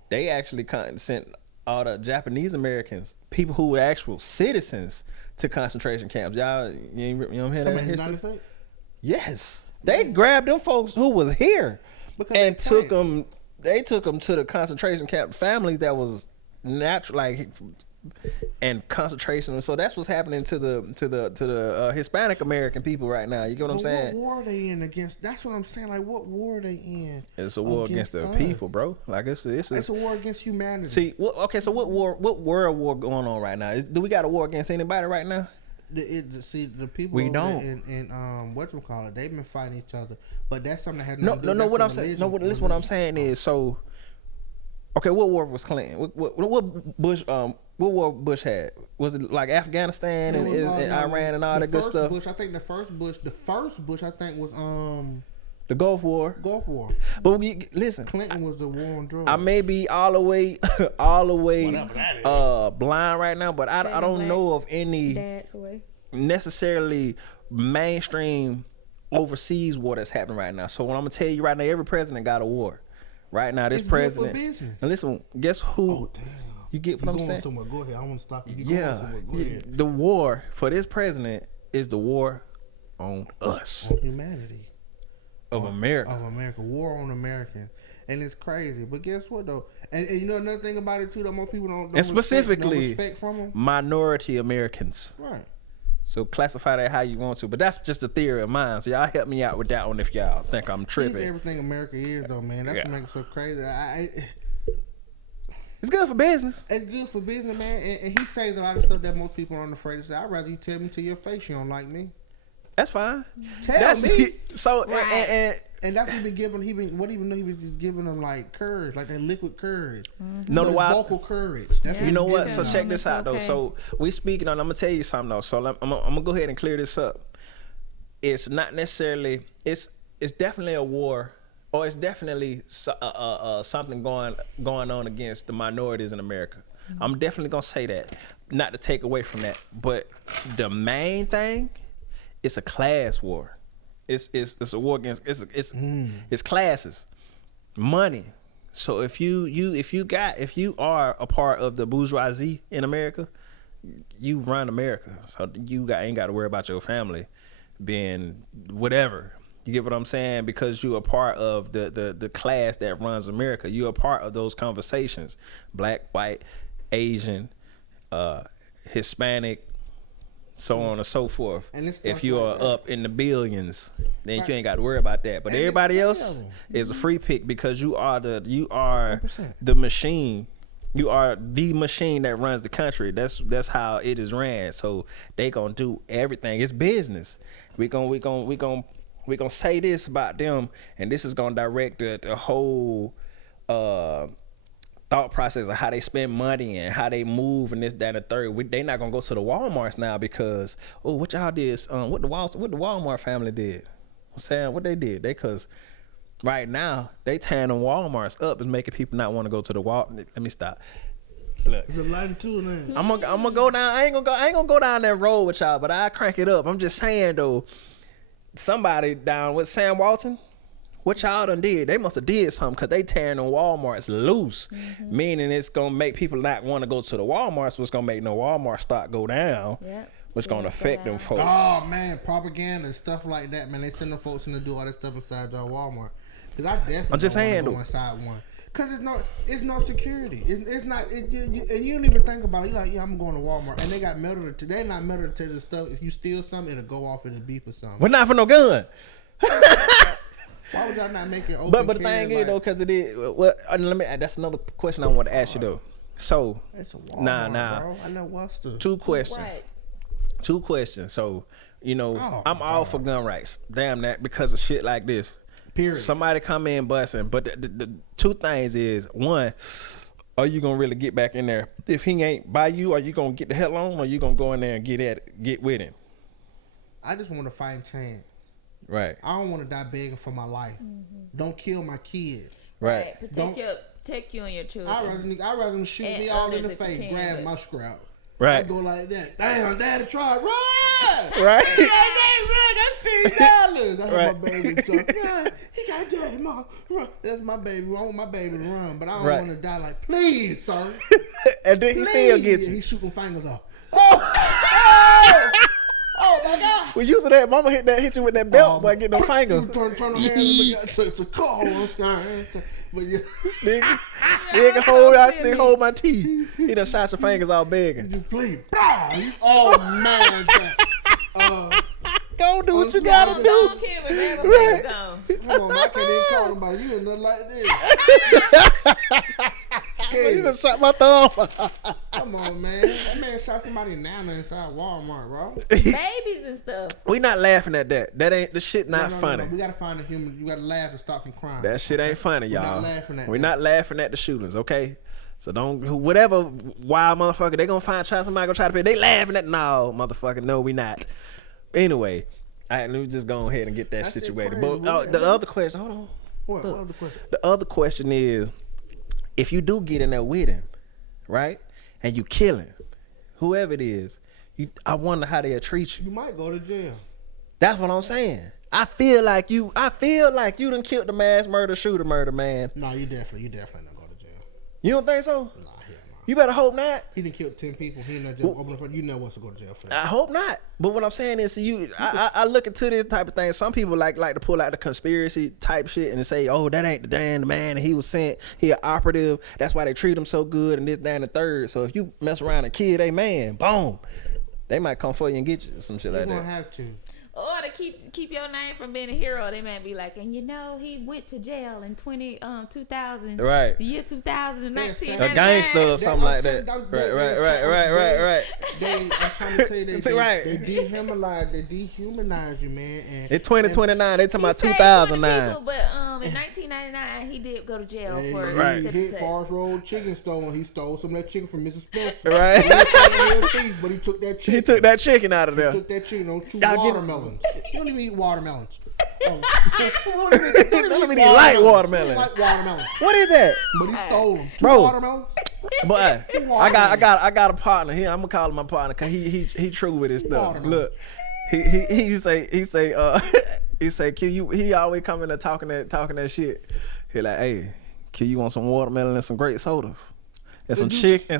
They actually sent all the Japanese Americans, people who were actual citizens, to concentration camps. Y'all, you don't hear that history? United States? Yes, they grabbed them folks who was here Because and they took plants. them. They took them to the concentration camp. Families that was natural, like, and concentration. So that's what's happening to the Hispanic American people right now. You get what I'm But saying? what war are they in against? That's what I'm saying. Like, what war are they in? It's a war against the us? people, bro. Like it's It's a war against humanity. See, okay. So what world war going on right now? Do we got a war against anybody right now? The people We over don't. in whatchamacallit, they've been fighting each other, but that's something that has No. nothing to do- What I'm that's a saying. religion. No. Listen, what I'm saying is so. Okay, what war was Clinton? What Bush? What war Bush had? Was it like Afghanistan and, It was, and no, Iran and all the that good first stuff? Bush, I think the first Bush, I think was The Gulf War. Gulf War. But listen, Clinton was the war on drugs. I may be all the way Whatever that is. blind right now, but I don't know of any Dad's away. necessarily mainstream overseas war that's happening right now. So what I'm gonna tell you right now, every president got a war. Right now, this It's good for president. business. And listen, guess who? Oh damn! You get what You I'm going saying? somewhere? Go ahead. I want to stop you. You going Yeah, somewhere? Go ahead. the war for this president is the war on us On humanity of America. of America, war on Americans, and it's crazy. But guess what though? And you know another thing about it too that most people don't And specifically, respect from them. minority Americans. Right. So classify that how you want to, but that's just a theory of mine. So y'all help me out with that one if y'all think I'm It's tripping. everything America is though, man. That's Yeah. what makes it so crazy. It's good for business. It's good for business, man. And he says a lot of stuff that most people aren't afraid to say. I'd rather you tell me to your face you don't like me. That's fine. Tell That's me. so. Right. And that's what he been giving. He was just giving them like courage, like that liquid courage. No, the But why? vocal courage. That's You know what? he's So giving check them. this out though. Okay. So we speaking on. I'm gonna tell you something though. So I'm gonna go ahead and clear this up. It's not necessarily. It's definitely a war, or it's definitely something going on against the minorities in America. I'm definitely gonna say that. Not to take away from that, but the main thing, it's a class war. It's a war against it's classes, money. So if you are a part of the bourgeoisie in America, you run America. So you ain't got to worry about your family being whatever. You get what I'm saying? Because you're a part of the class that runs America. You're a part of those conversations. Black, white, Asian, Hispanic, so on and so forth. And it's If stuff you like are that. up in the billions, then Right. you ain't got to worry about that. But And it's everybody else available. is a free pick because you are 100%. the machine. You are the machine that runs the country. That's how it is ran. So they gonna do everything. It's business. We gonna say this about them, and this is gonna direct the whole thought process of how they spend money and how they move and this, that, and the third. They not gonna go to the Walmarts now because what y'all did, what the Walmart family did. I'm saying what they did. Cause right now they tearing them Walmarts up and making people not want to go to the Wal. Let me stop. Look, There's a lot to it, man. I'm gonna go down. I ain't gonna go down that road with y'all, but I crank it up. I'm just saying though, somebody down with Sam Walton, what y'all done did? They must have did something because they tearing the Walmarts loose, meaning it's gonna make people not want to go to the Walmarts. What's gonna make no Walmart stock go down? Yep. Which gonna affect them folks. Oh man, propaganda and stuff like that, man. They send them folks in to do all that stuff inside the Walmart. Cause I definitely I'm just don't wanna saying, go though. inside one. Cause it's no security. It's not. And you don't even think about it. You're like, yeah, I'm going to Walmart, and they got metal. They not metal detector stuff. If you steal something, it'll go off in a beep or something. We're not for no gun. Why would y'all not make it open? But the carry, thing is like- though, because it is. Well, let me. That's another question I want to ask you though. So It's a Walmart, nah. bro. I know what's the Two questions. Right. Two questions. So, you know, Oh, I'm all for gun rights. Damn that, because of shit like this. period. Somebody come in busting. But the two things is, one, are you gonna really get back in there? If he ain't by you, are you gonna get the hell on, or you gonna go in there and get with him? I just want to fight chance. Right. I don't want to die begging for my life. Don't kill my kids. Right. Protect you and your children. I'd rather them shoot And me all in the others if you face, can, grab but- my scrap. Right. I go like that. Damn, daddy tried. Run! Right. He got $50. That's Right. my baby. So, run. He got daddy, mom. Run. That's my baby. I want my baby to run, but I don't Right. want to die like, please, sir. And then he still Please. gets you. He's shooting fingers off. Oh my God. We used to that. Mama hit you with that belt, boy. Get no finger. You turn the hands and it's a call. But yeah, Still hold my teeth. He done shot your fingers all begging. you play. Oh man. Go do what you gotta do. Don't kill me, man. My baby's gone. Come on, I can't even call nobody. You ain't nothing like this. You done shot my thumb. Come on, man. That man shot somebody nana inside Walmart, bro. Babies and stuff. We not laughing at that. That ain't the shit. Not No, funny. We gotta find a human. You gotta laugh to stop from crime. That shit ain't funny, We're not y'all. laughing at We're that. not laughing at the shootings, okay? So don't, whatever wild motherfucker they gonna somebody gonna try to pay. They laughing at, no, motherfucker, no, we not. Anyway, all right, let me just go ahead and get that That's it, situated. crazy. But the other question, hold on. What other question? The other question is, if you do get in there with him, right, and you kill him, whoever it is, I wonder how they'll treat you. You might go to jail. That's what I'm saying. I feel like you done killed the mass shooter man. No, you definitely not go to jail. You don't think so? Nah, hell no. You better hope not. He done killed 10 people. He ain't no jail. You never wants to go to jail for that. I hope not. But what I'm saying is, I look into this type of thing. Some people like to pull out the conspiracy type shit and say, oh, that ain't the damn man. And he was sent. He an operative. That's why they treat him so good. And this, that, and the third. So if you mess around and kill they man, boom, they might come for you and get you or some shit like You're that. gonna have to. Or to keep your name from being a hero, they might be like, and you know, he went to jail in 2000, Right. the year 2000, Yeah, 1999. A gangster or something like that. Right. I'm trying to tell you, Right. they dehumanize you, man. And It's 2029. They talking about He saved 20 2009. people, but in 1999, he did go to jail and for Right. he such and hit such. Forest Road chicken store and he stole some of that chicken from Mrs. Spencer. Right. He was a thief, but he took that chicken. He took that chicken out of there. Took that chicken on 2 Y'all get- watermelons. You don't even eat watermelons. Oh. You don't even eat light watermelon. Like watermelons. What is that? But he stole them. 2 Bro. watermelons. But I got a partner here. I'm gonna call him my partner because he true with his stuff. Watermelon. Look, he say Q, he always coming there talking that shit. He like, hey, Q, you want some watermelon and some great sodas and some chicken.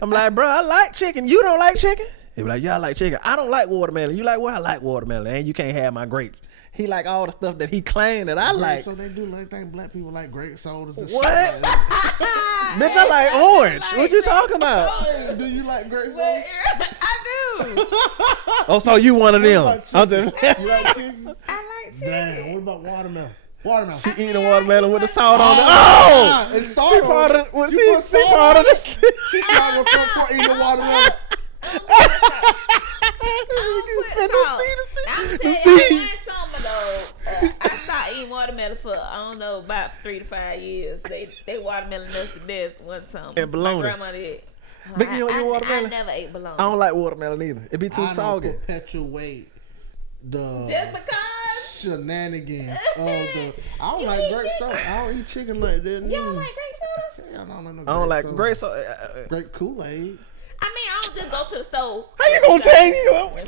I'm like, bro, I like chicken. You don't like chicken? He be like, yeah, I like chicken. I don't like watermelon. You like what? I like watermelon, and you can't have my grapes. He like all the stuff that he claimed that I like. So they do like think black people like grape sodas and What? shit like that. Bitch, I like orange. What you talking about? Hey, do you like grape sodas? I do. Oh, so you one of them? What I'm about just. chicken? You like chicken? I like chicken. Damn, what about watermelon? Watermelon. She eating a watermelon with the salt on it. Oh, it's salt she on part it. of. Well, You she put salt part on of this. She started with front part eating watermelon. I'm gonna tell you, last summer though, I stopped eating watermelon for I don't know about 3 to 5 years. They watermelon us to death one summer. And bologna. My grandma did. Big, you don't eat watermelon? I never ate bologna. I don't like watermelon either. It be too I don't soggy. perpetuate the Just because shenanigans of the. I don't You like eat grape chicken? soda. I don't eat chicken like that. you don't like grape soda. Yeah, I don't like no I don't like soda. grape soda. Grape Kool-Aid. I mean, I don't just go to the store. How you gonna change?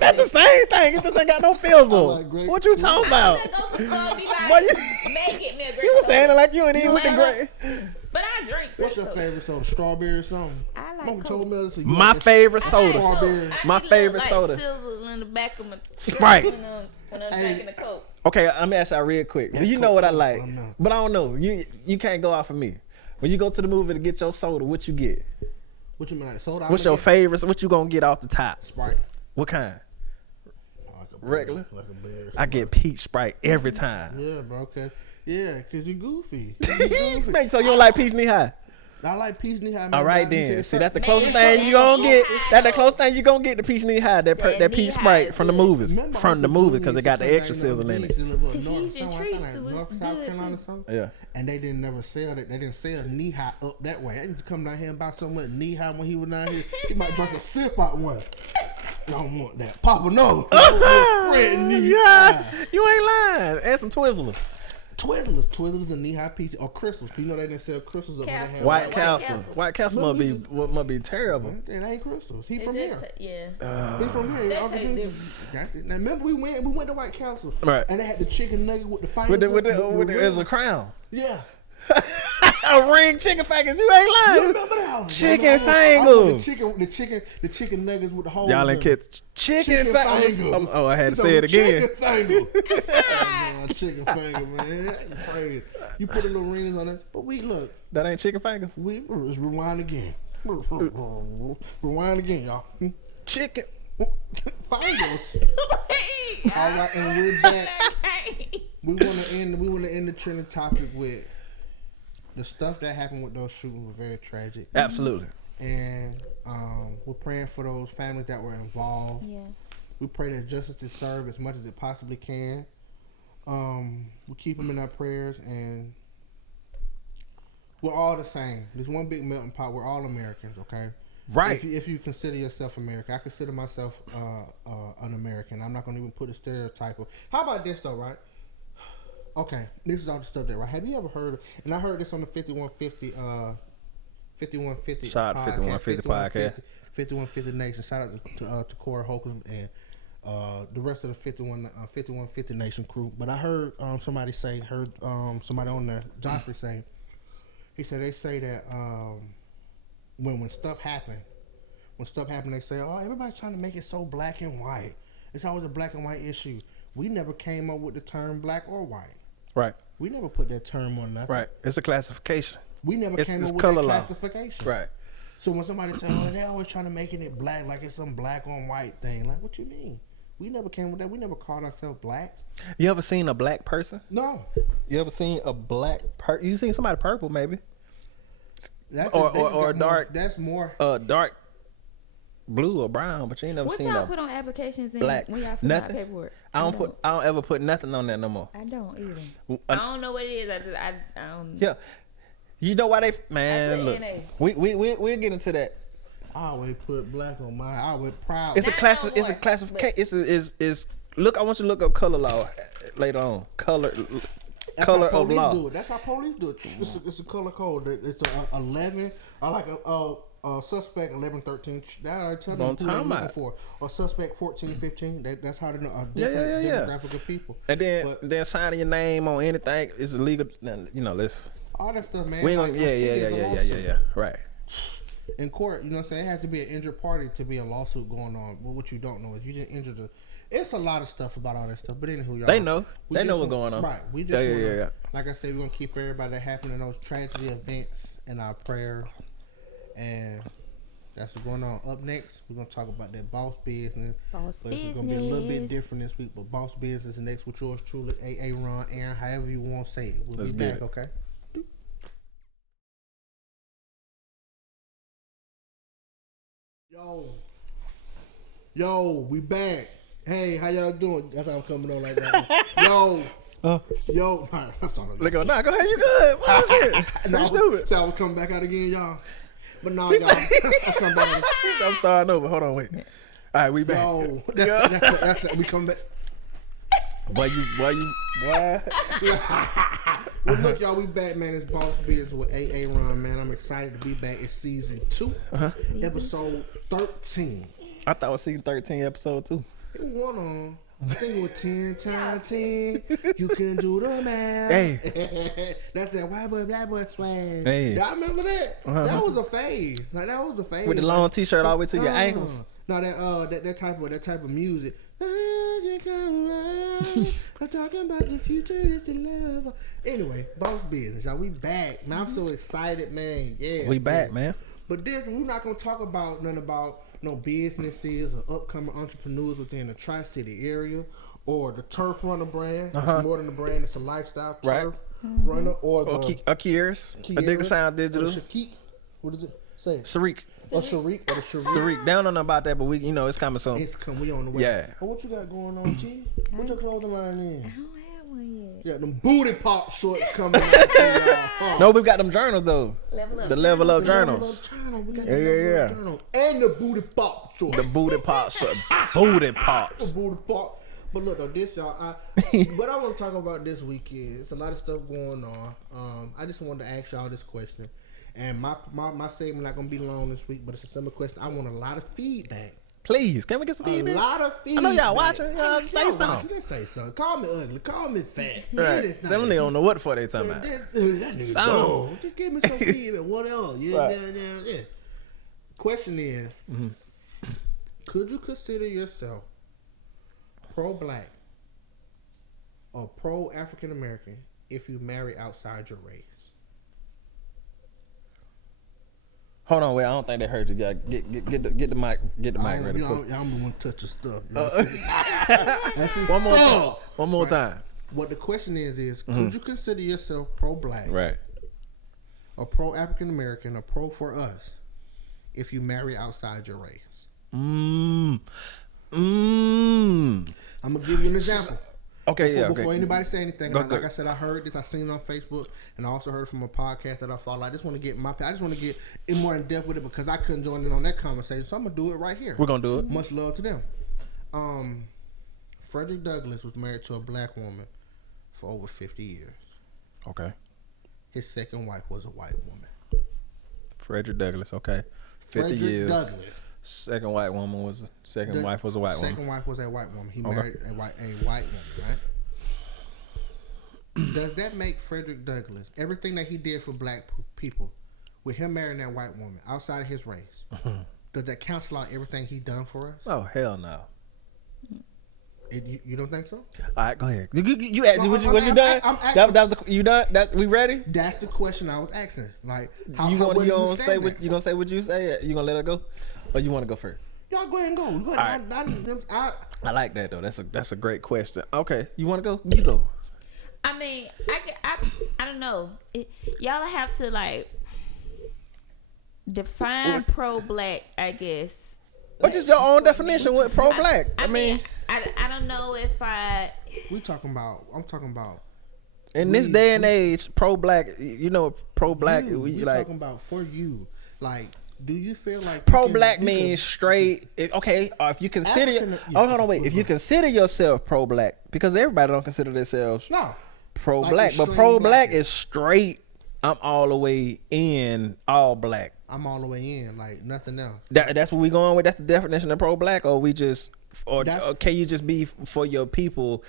That's the same thing. It just ain't got no fizzle. like grape What you talking about? I don't just go to the store and be like, Boy, you- make it me a grape You was soda. saying it like you ain't even with the Well, grape. But I drink grape What's your soda. favorite soda? Strawberry or something? I like Mama Coke. told me this. My favorite soda. Strawberry. My favorite soda. Sizzles in the back of my Sprite. when I'm drinking the Coke. Okay, I'm gonna ask y'all real quick. So you know what I like, I know. but I don't know. You can't go off of me. When you go to the movie to get your soda, what you get? What you mean, like soda? What's your favorite? What you gonna get off the top? Sprite. What kind? Like a Regular? Like a bear. I get peach Sprite every time. Yeah, bro. Okay. Yeah, cause you goofy. You goofy. Man, so you don't like peach knee high? I like peach knee high. All right then. See, that's the closest thing you gonna get. That's the closest thing you gonna get to peach knee high. That peach Sprite from the movies, because it got the extra sizzle in it. Tahitian treats was North South Carolina, something. Yeah. And they didn't never sell that. They didn't sell knee high up that way. They used to come down here and buy so much knee high when he was down here. He might drink a sip out one. I don't want that. Papa, no. Fred knee high. You ain't lying. Add some Twizzlers. Twizzlers and knee high pieces or crystals. You know they didn't sell crystals up when they had White Castle. White Castle must be terrible. It ain't crystals. He from here. Yeah. He's from here. Now remember we went to White Castle. Right. And they had the chicken nugget with the fingers. With as a crown. Yeah. A ring chicken fingers. You ain't lying. You remember that? Chicken fingers. The chicken nuggets with the holes. Y'all ain't kids. Chicken fingers. Oh, I had to say it again. Chicken finger. Chicken finger, man. Crazy. You put a little rings on it. But look. That ain't chicken fingers. Let's rewind again. Rewind again, y'all. Chicken fingers. All right, and we're back. We want to end the trending topic with the stuff that happened with those shootings was very tragic. Absolutely. And we're praying for those families that were involved. Yeah. We pray that justice is served as much as it possibly can. We keep them in our prayers, and we're all the same. There's one big melting pot. We're all Americans, okay? Right. If you consider yourself American, I consider myself an American. I'm not going to even put a stereotype of. How about this though, right? Okay, this is all the stuff there, right? Have you ever heard? And I heard this on the 5150. 5150. Shout out to 5150 podcast. 5150 Nation. Shout out to Corey Holcomb and the rest of the 5150 Nation crew. But I heard somebody on there, Joffrey say. He said they say that when stuff happened, they say, oh, everybody's trying to make it so black and white. It's always a black and white issue. We never came up with the term black or white. Right. We never put that term on nothing. Right. It's a classification. We never came up with color that law. classification. Right. So when somebody says, oh, they're always trying to make it black, like it's some black on white thing. Like, what you mean? We never came with that. We never called ourselves black. You ever seen a black person? No. You ever seen a black person? You seen somebody purple, maybe? Or dark. That's more. Dark blue or brown, but you ain't never what seen y'all a put on applications black. when y'all fill out paperwork? I don't ever put nothing on there no more. I don't either. I don't know what it is. I don't. Yeah. You know why they look. We'll get into that. I always put black on mine. I always proud. It's a classification. It's look. I want you to look up color law later on. Color of law. Do it. That's how police do it. It's a color code. It's a 11. I like a suspect 11-13. That I tell them who they're looking for. Or suspect 14-15. That's how they know a different demographic of people. And then signing your name on anything is illegal. You know, let's all that stuff, man. We ain't yeah. Right. In court, you know what I'm saying? It has to be an injured party to be a lawsuit going on. But what you don't know is you didn't injure the. It's a lot of stuff about all that stuff. But anywho, y'all. They know. They know what's going on. Right. We just wanna, like I said, we're going to keep everybody that happened in those tragedy events in our prayers. And that's what's going on. Up next, we're going to talk about that boss business. It's going to be a little bit different this week. But boss business next with yours truly, A.A. Ron, Aaron, however you want to say it. We'll be back, okay? Yo, we back. Hey, how y'all doing? That's how I'm coming on like that. Yo. All right, let's start over. Go ahead, you good. What was it? No, stupid. So I was coming back out again, y'all. But no, y'all. I'm coming back. I'm starting over. Hold on, wait. All right, we back. Yo, that's we come back. Why? Well, look, y'all, we back, man. It's Boss Biz with A.A. Ron, man. I'm excited to be back. It's season 2, episode 13. I thought it was season 13, episode 2. It went on. I think it was 10 times 10. You can do the math. Hey. That's that white boy, black boy swag. Hey. Y'all remember that? That was a phase. Like, that was a phase. With the long t-shirt all the way to your ankles. No, that type of music. I'm talking about the future is the love. Anyway, boss business, y'all. We back. Man, I'm so excited, man. Yeah, we back, man. But we're not gonna talk about nothing about no businesses or upcoming entrepreneurs within the Tri-City area or the Turf Runner brand. It's more than a brand; it's a lifestyle. Turf Runner or the Queres, Addicted Sound Digital. What is it? Say it. Sarik. Or Sharik. Or the Sharik. Sarik. They don't know about that, but we, it's coming soon. It's coming. We on the way. Yeah. Oh, what you got going on, T? What your clothing line in? I don't have one yet. You got them booty pop shorts coming out to y'all. Huh? No, we got them journals though. Level up. The level up journals. We got Yeah. the level up journal. And the booty pop shorts. The booty pops. Booty pops. The booty pop. But look though, this y'all, what I want to talk about this week is it's a lot of stuff going on. I just wanted to ask y'all this question, and my segment not gonna be long this week, but it's a simple question. I want a lot of feedback. Please, can we get some A feedback? lot of feedback. I know y'all watching. Y'all say something. Just say something. Call me ugly. Call me fat. Right. Them they don't know what for they talking about. That nigga gone. Just give me some feedback. What else? Yeah, Right. yeah. Question is, could you consider yourself pro-black or pro-African American if you marry outside your race? Hold on, wait. I don't think they heard you. Get the mic. Get the mic ready. Y'all don't want to touch your stuff. One more time. What the question is could you consider yourself pro-black Right. or pro-African American or pro for us if you marry outside your race? I'm gonna give you an example. Okay, Before anybody say anything, Go, like go. I said, I heard this. I seen it on Facebook, and I also heard it from a podcast that I follow. I just want to get in more in depth with it because I couldn't join in on that conversation, so I'm gonna do it right here. We're gonna do it. Much love to them. Frederick Douglass was married to a black woman for over 50 years. Okay. His second wife was a white woman. Frederick Douglass. Okay. 50 Frederick years. Douglass. Second wife was a white woman. Second wife was a white woman. He Okay. married a white woman, right? Does that make Frederick Douglass, everything that he did for black people, with him marrying that white woman outside of his race, does that cancel out everything he done for us? Oh hell no! You don't think so? All right, go ahead. You asked. No, Was you I'm done? asking- That was you done? That we ready? That's the question I was asking. Like, how You where do gonna say stand what at? you gonna say? What you say? You gonna let her go, or you want to go first? Y'all go ahead and go. Go ahead. I like that though. That's a great question. Okay, you want to go? You go. I mean, I don't know. Y'all have to like define pro-black, I guess. What is your own definition with pro-black? I mean, I don't know if I'm talking about. in this day and age, pro-black. Pro-black. We Like talking about for you. Like, do you feel like pro-black means straight. Okay, or if you consider. African- Hold on, wait. If you consider yourself pro-black, because everybody don't consider themselves no pro-black, like but extreme pro-black blackness. is straight. I'm all the way in all black. I'm all the way in, like nothing else. That's what we going with. That's the definition of pro-black, or we just, or can you just be for your people,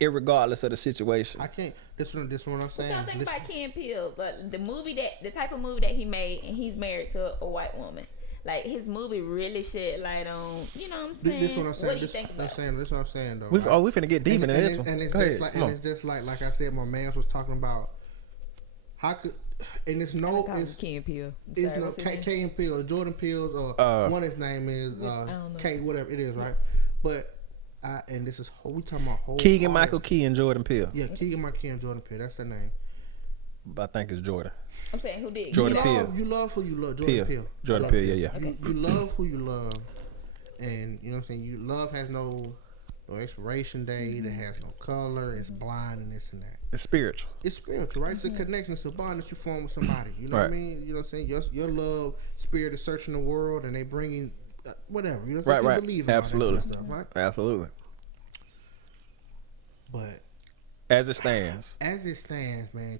irregardless of the situation? I can't. This one I'm saying. what y'all think Listen, about Ken Peele, but the type of movie that he made, and he's married to a white woman. Like his movie really shed light on, you know what I'm saying? This what I'm saying. What do you think about? This what I'm saying though. We right? we finna get deep into this one. And it's Go just ahead. like, Come on. it's just like I said, my man was talking about how could, and it's no, Ken Peele. it's no K and Peele, Jordan Peele's, or one his name is don't know. K, whatever it is, right? But and this is we talking about whole Keegan Michael Key and Jordan Peele. Yeah, Keegan Michael Key and Jordan Peele. That's their name. I think it's Jordan. I'm saying who did? Jordan Peele. You love who you love. Jordan Peele. Jordan Peele. Yeah. You love who you love, and you know what I'm saying. You love has no expiration date. It has no color. It's blind and this and that. It's spiritual. It's spiritual, right? It's a connection. It's a bond that you form with somebody. You know what I mean? You know what I'm saying? Your love spirit is searching the world, and they bringing whatever. You know what I'm saying? Right. You believe in all that Absolutely. good stuff, right? Absolutely. But As it stands as it stands, man,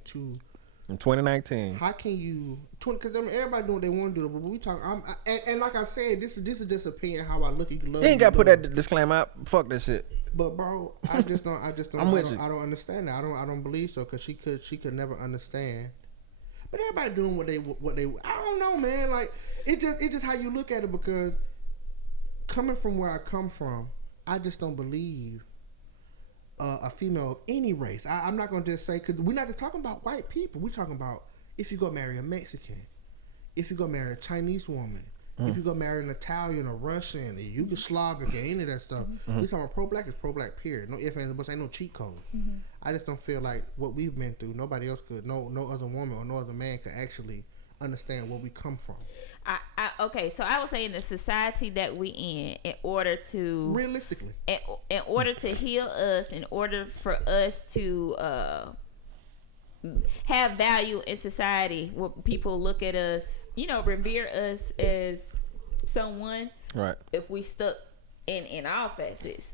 in 2019. how can you? Because everybody doing what they want to do, but we talk. And like I said, this is just opinion how I look at you. You ain't got to put that disclaimer out. Fuck that shit. But bro, I just don't. I'm with you. I don't understand that. I don't believe so because she could never understand. But everybody doing what they. I don't know, man. Like it just how you look at it because coming from where I come from, I just don't believe a female of any race. I'm not gonna just say because we're not just talking about white people. We're talking about if you go marry a Mexican, if you go marry a Chinese woman. If you go marry an Italian or Russian, a Yugoslavic or any of that stuff, we talking about pro-black is pro-black, period. No ifs, ands, or buts, ain't no cheat code. I just don't feel like what we've been through, nobody else could, no other woman or no other man could actually understand where we come from. Okay, so I would say in the society that we in order to Realistically, in order to heal us, in order for us to have value in society, where people look at us, revere us as someone. Right. If we stuck in our facets,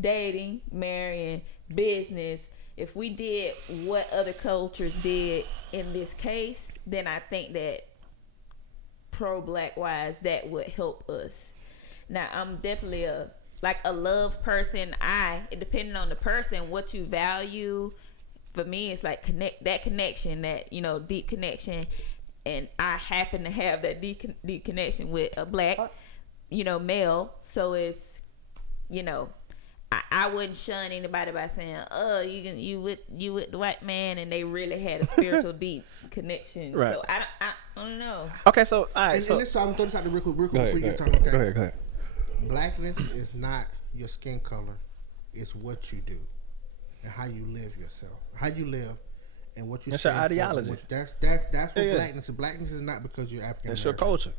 dating, marrying, business, if we did what other cultures did in this case, then I think that pro-black wise, that would help us. Now, I'm definitely a love person. Depending on the person, what you value, for me, it's like that connection, that, deep connection. And I happen to have that deep connection with a black, male. So it's, I wouldn't shun anybody by saying, "Oh, you with the white man," and they really had a spiritual deep connection. Right. So I don't know. Okay, so all right, and so this I'm throwing this out the real quick go before ahead, you go get ahead. time. Okay. Go ahead. Blackness is not your skin color; it's what you do and how you live yourself, how you live, and what you. That's your stand for, ideology. That's what blackness is. Blackness is not because you're African. That's your culture.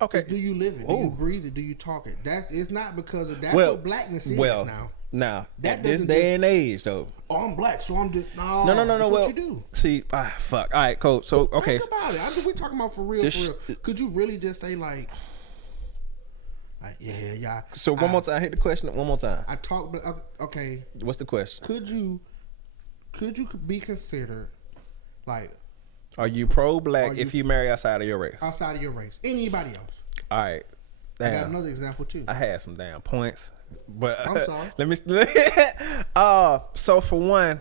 Okay. Do you live it? Do Ooh. you breathe it? Do you talk it? It's not because of that's what blackness is now. Now That at this doesn't day and age, though. Oh, I'm black, so I'm just no. No. That's Well, what you do. see, fuck. All right, cool. So okay. Think about it. We talking about for real. Could you really just say like yeah? So one more time, hit the question one more time. I talk, but okay. What's the question? Could you be considered like Are you pro-black if you marry outside of your race? outside of your race? Anybody else? All right. I got Damn. another example too. I had some damn points, but I'm sorry. let me. So for one,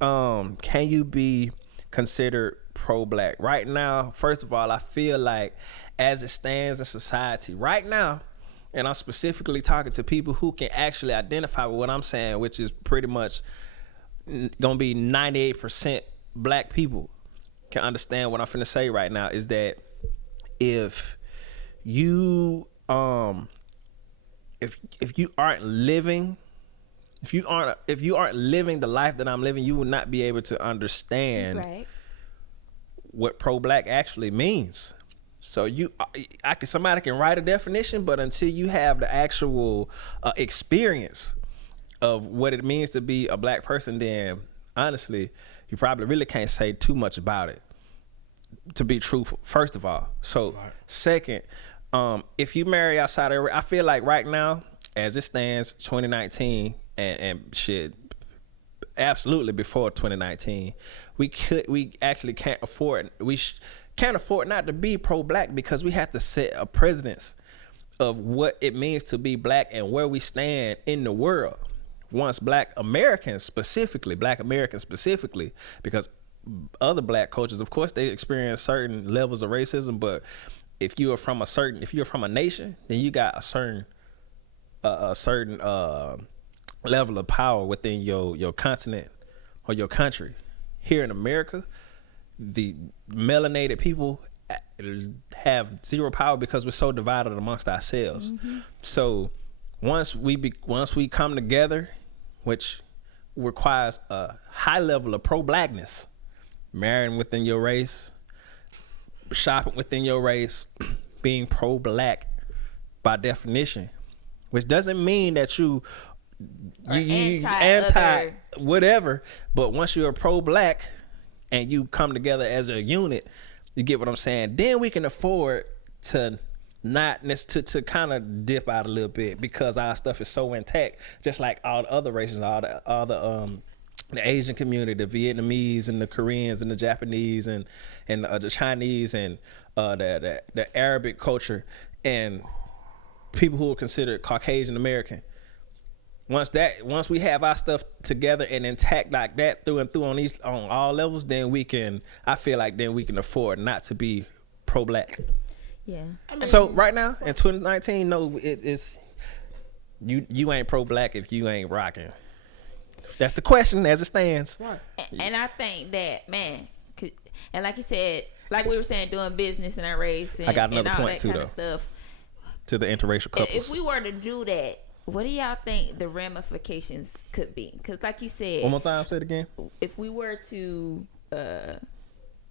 can you be considered pro-black right now? First of all, I feel like as it stands in society right now, and I'm specifically talking to people who can actually identify with what I'm saying, which is pretty much gonna be 98% black people can understand what I'm finna say right now, is that if you if you aren't living the life that I'm living, you will not be able to understand what pro-black actually means. So somebody can write a definition, but until you have the actual experience of what it means to be a black person, then honestly, you probably really can't say too much about it, to be truthful, first of all. So second, if you marry outside of, I feel like right now, as it stands, 2019 and shit, absolutely before 2019, we actually can't afford not to be pro-black, because we have to set a precedence of what it means to be black and where we stand in the world. Once black Americans specifically, because other black cultures, of course, they experience certain levels of racism, but if you're from a nation, then you got a certain level of power within your continent or your country. Here in America, the melanated people have zero power because we're so divided amongst ourselves. Mm-hmm. So once we come together, which requires a high level of pro-blackness, marrying within your race, shopping within your race, being pro-black by definition, which doesn't mean that you anti whatever, but once you're pro-black and you come together as a unit, you get what I'm saying, then we can afford to not to kind of dip out a little bit, because our stuff is so intact, just like all the other races, all the Asian community, the Vietnamese and the Koreans and the Japanese and the Chinese and the Arabic culture and people who are considered Caucasian American. Once we have our stuff together and intact like that through and through on all levels, then I feel like we can afford not to be pro-black. Yeah. So right now in 2019, no, it's you ain't pro-black if you ain't rocking. That's the question as it stands. Right. And I think that, man, and like you said, like we were saying, doing business in our race and, I got another and all point that too, kind of though, stuff. to the interracial couples. If we were to do that, what do y'all think the ramifications could be? Because like you said, One more time, say it again. if we were to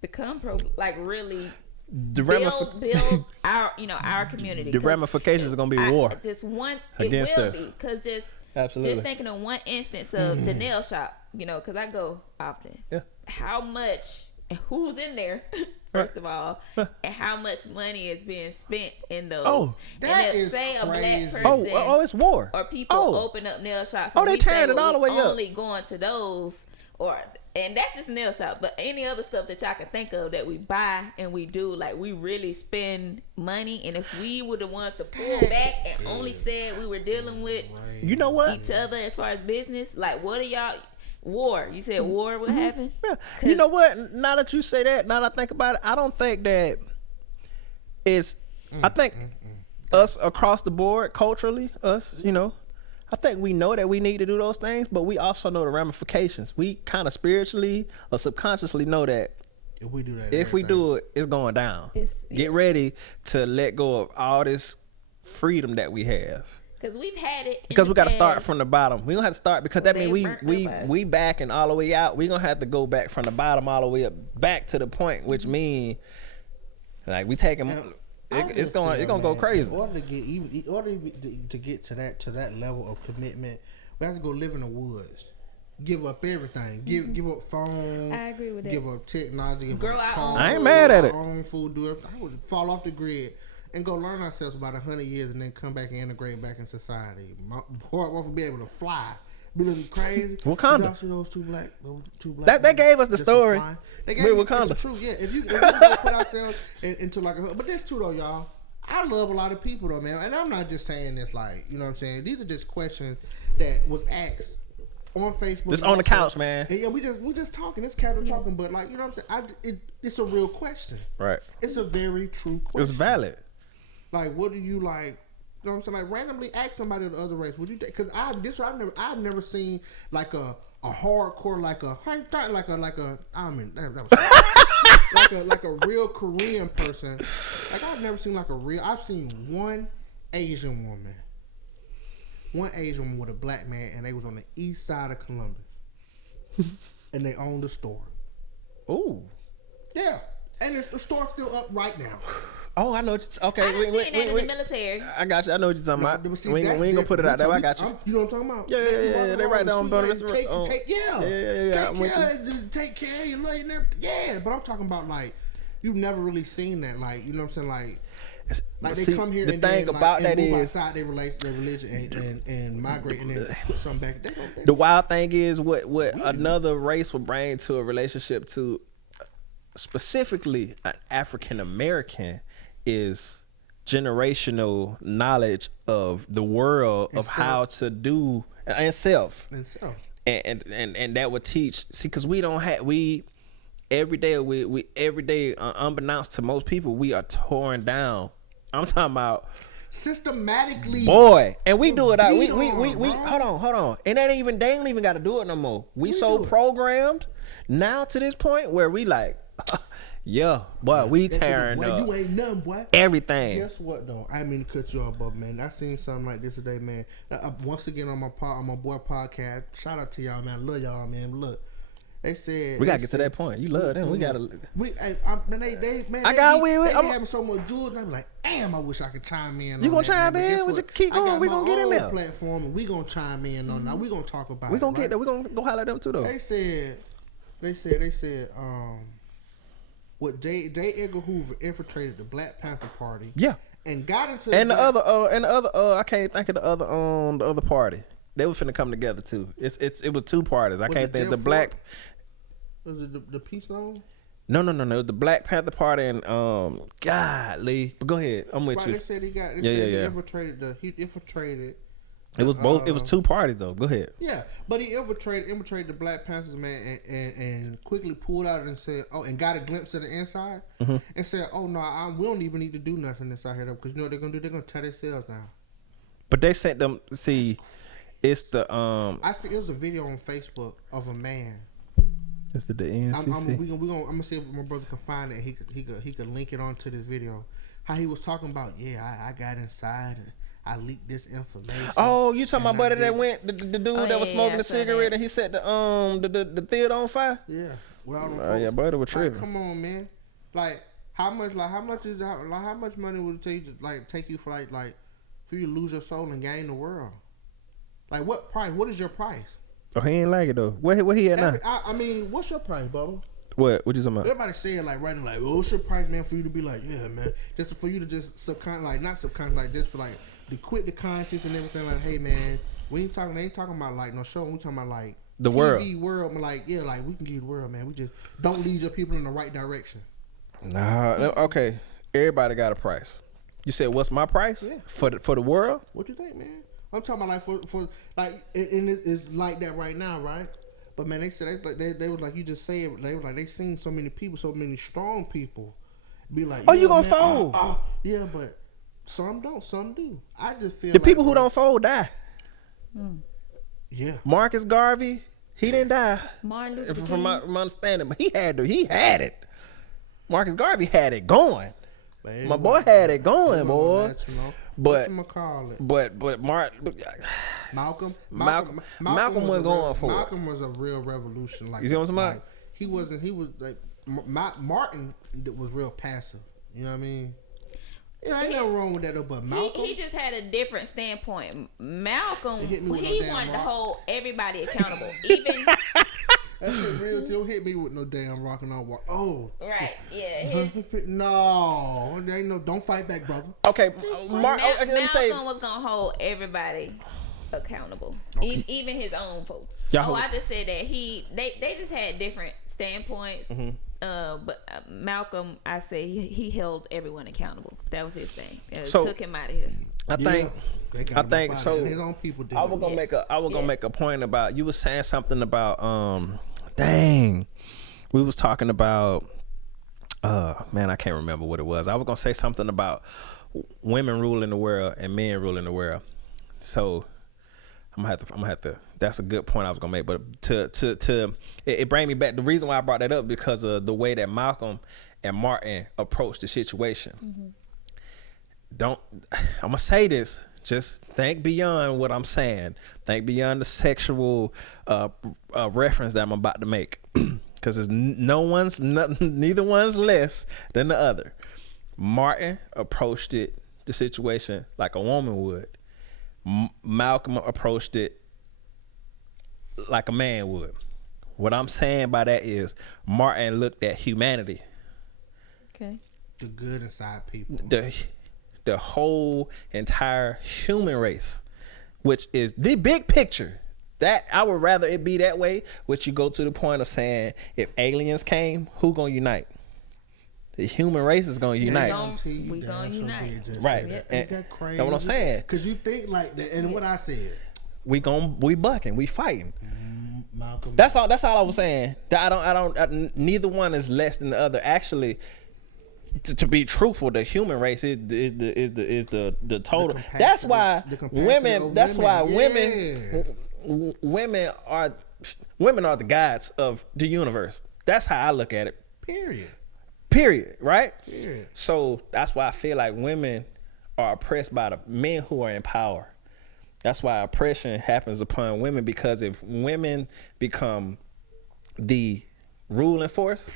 become like really The build our community. The ramifications are gonna be war. Just one against it will us. be because Absolutely. just thinking of one instance of the nail shop, because I go often. Yeah. How much and who's in there? First of all, and how much money is being spent in those. Oh, that and is say a crazy. black person. It's war. Or people open up nail shops. Oh, and they we say, tearing it all the way up. Only going to those, and that's just nail shop. But any other stuff that y'all can think of that we buy and we do, like we really spend money. And if we were the ones to pull back and only said we were dealing with, you know what? each other as far as business, like what are y'all? War. You said war would happen? Yeah. You know what? Now that you say that, now that I think about it, I don't think that it's. I think us across the board, culturally, us, I think we know that we need to do those things, but we also know the ramifications. We kind of spiritually or subconsciously know that if we do that, it's going down. Get Yeah. ready to let go of all this freedom that we have. Because we've had it. Because we got to start from the bottom. We don't have to start because that They means burnt we backing all the way out. We gonna have to go back from the bottom all the way up back to the point, which means like we taking. It's gonna go crazy. In order to get to that level of commitment, we have to go live in the woods. Give up everything. Give up phone. I agree with that. Give up technology. Grow our own. I ain't mad at it. Own food. Do it. I would fall off the grid and go learn ourselves about 100 years and then come back and integrate back in society. My boy wants to be able to fly. Be looking crazy. Wakanda. Y'all see those two black. That gave us the just story. flying? They gave With me Wakanda. the truth. Yeah. If we go put ourselves into like a. But that's true though, y'all. I love a lot of people though, man, and I'm not just saying this like what I'm saying. These are just questions that was asked on Facebook. Just on the couch, man. And yeah, we just talking. It's casual talking, but like what I'm saying. It's a real question. Right. It's a very true question. It's valid. Like, what do you like? You know what I'm saying? Like, randomly ask somebody of the other race. Would you? Because I've never seen like a hardcore like a I mean that was like a real Korean person. Like I've never seen I've seen one Asian woman with a black man, and they was on the east side of Columbus, and they owned the store. Ooh. Yeah, and the store's still up right now. Oh, I know. Okay, I done seen that in the military. I got you. I know what you're talking about. But see, We ain't gonna put it out there. I got you. You know what I'm talking about? Yeah. They right down on Take care of your lady and everything. Yeah, but I'm talking about like you've never really seen that. Like you know what I'm saying? Like they come here and then move outside their religion and migrate and then put something back. The wild thing is what another race will bring to a relationship to specifically an African American is generational knowledge of the world, of how to do and self. And that would teach. See, because we every day, unbeknownst to most people, we are torn down. I'm talking about systematically, boy, and we do it out. We hold on, and they don't even got to do it no more. We so programmed now to this point where we like. Yeah, boy, we tearing up. You ain't nothing, boy. Everything. Guess what though? I didn't mean to cut you off, but man, I seen something like this today, man. Once again on my boy podcast. Shout out to y'all, man. I love y'all, man. Look, they said we gotta get to that point. You love them. We gotta. I'm having so much jewels. I'm like, damn, I wish I could chime in. You gonna chime in? We just keep going. We gonna get in there. Platform, and we gonna chime in on that. We gonna talk about. We gonna get there. We gonna go holler at them too, though. They said. What J. Edgar Hoover infiltrated the Black Panther Party. Yeah, and got into the other I can't think of the other party. They was finna come together too. It was two parties. I can't think of the Black. Was it the Peace Zone? No. It was the Black Panther Party and godly. But go ahead, I'm with you. They said he infiltrated. It was both. It was two parties though. Go ahead. Yeah, but he infiltrated the Black Panthers, man, and quickly pulled out and said, "Oh," and got a glimpse of the inside, and said, "Oh no, we don't even need to do nothing inside here, because you know what they're gonna do? They're gonna tear themselves down." But they sent them. See, it's the I see. It was a video on Facebook of a man. Is it the NCC? I'm gonna see if my brother can find it. He could link it onto this video. How he was talking about, I got inside. And I leaked this information. Oh, you talking about buddy that went the dude that was smoking the cigarette that. and he set the theater on fire? Yeah. Yeah, buddy was like, tripping. come on, man. Like how much money would it take to like take you for like for you to lose your soul and gain the world? Like what price? What is your price? Oh, he ain't like it though. Where he at now? I mean, what's your price, Bubba? What you talking about? Everybody saying like right now, like, well, what's your price, man, for you to be like, yeah, man, just for you to just like just for like to quit the conscience and everything. Like, hey, man, they ain't talking about like no show. We talking about like the TV world. Like, yeah, like we can give you the world, man. We just don't lead your people in the right direction. Nah, okay. Everybody got a price. You said, what's my price? Yeah. For the world? What you think, man? I'm talking about like for like, and it's like that right now, right? But man, they said they was like you just said, they was like they seen so many people, so many strong people, be like, Oh, you gonna fold? Yeah, but some don't, some do. I just feel The like, people who don't fold die. Yeah, Marcus Garvey, he didn't die. Martin Luther King. From my understanding, but he had it. Marcus Garvey had it going. man, My boy had it going, boy. That, you know. But call it? Malcolm wasn't going for it. Malcolm was a real revolution. Like, You see what I'm saying? like, he was like Martin was real passive. You know what I mean? You know, ain't nothing wrong with that though. But Malcolm, He just had a different standpoint. Malcolm, He hit me with he no damn wanted to rock. hold everybody accountable. Even that's real. Don't hit me with no damn rock and all walk. Oh, right, yeah. no, there ain't no. Don't fight back, brother. Okay, let me say. Malcolm was gonna hold everybody accountable, Okay. even his own folks. Yahoo. I just said that they just had different standpoints. Mm-hmm. But Malcolm, I say he held everyone accountable. That was his thing. So- Took him out of here. I think. They got I him think up out so. of there. His own people did. I was gonna Yeah. make a point about, you was saying something about dang, we was talking about man, I can't remember what it was. I was gonna say something about women ruling the world and men ruling the world. So I'm gonna have to. That's a good point I was gonna make. But it bring me back. The reason why I brought that up because of the way that Malcolm and Martin approached the situation. I'm gonna say this. Just think beyond what I'm saying. Think beyond the sexual reference that I'm about to make, because neither one's less than the other. Martin approached the situation like a woman would. Malcolm approached it like a man would. What I'm saying by that is Martin looked at humanity, Okay. the good inside people. the whole entire human race, which is the big picture. That I would rather it be that way, which you go to the point of saying, if aliens came, who gonna unite? The human race is gonna unite. We gonna unite. Right. Ain't And that crazy? that's what I'm saying. Because you think like that, and what I said, We bucking, we fighting. Malcolm. That's all I was saying. That neither one is less than the other. Actually, to be truthful, the human race is the total. That's why the capacity women. of That's why women. women are the gods of the universe. That's how I look at it. Period. Right. Period. So that's why I feel like women are oppressed by the men who are in power. That's why oppression happens upon women, because if women become the ruling force,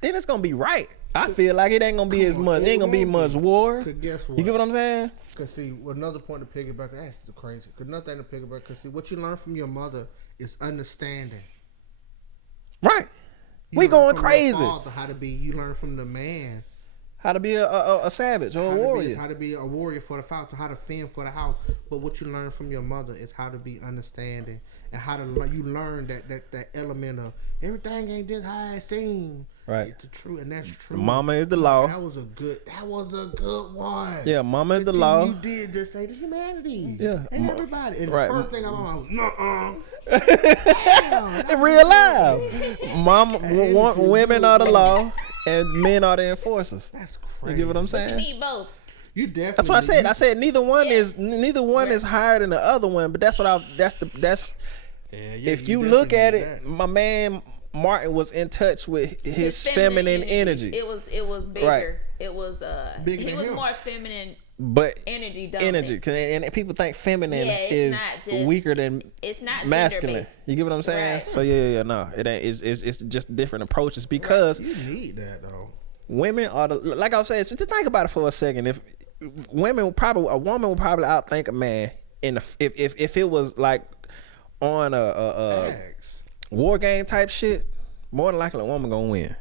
then it's gonna be right. I feel like it ain't gonna be as much. It ain't gonna be much war. Cause guess what? You get what I'm saying? Cause see, another point to piggyback. That's crazy. Cause another thing to piggyback. Cause see, what you learn from your mother is understanding. Right. You We learn going from your crazy. father how to be. You learn from the man How to be a savage or a warrior. how to be a warrior for the house, how to fend for the house. But what you learn from your mother is how to be understanding and how to you learn that element of everything ain't this how it seems. Right. It's the truth, and that's true. Mama is the law. That was a good one. Yeah, mama is the thing law. You did just say the humanity. Yeah. And everybody. And Right. the first thing I'm like, nuh-uh. In real life, women are the law and men are the enforcers. That's You crazy. get what I'm You saying? need both. You definitely. That's what I said. I said neither one Yeah. is higher than the other one. But that's what if you look at it, my man Martin was in touch with his feminine energy. It was bigger. Right. It was Bigger he than was him. more feminine but energy dominant. And people think feminine is not just, weaker than it's not masculine. gender-based. You get what I'm saying? Right. So no, it ain't. It's just different approaches because You need that though. women are like I was saying. Just think about it for a second. If a woman would probably outthink a man if it was like on a war game type shit. More than likely, a woman gonna win.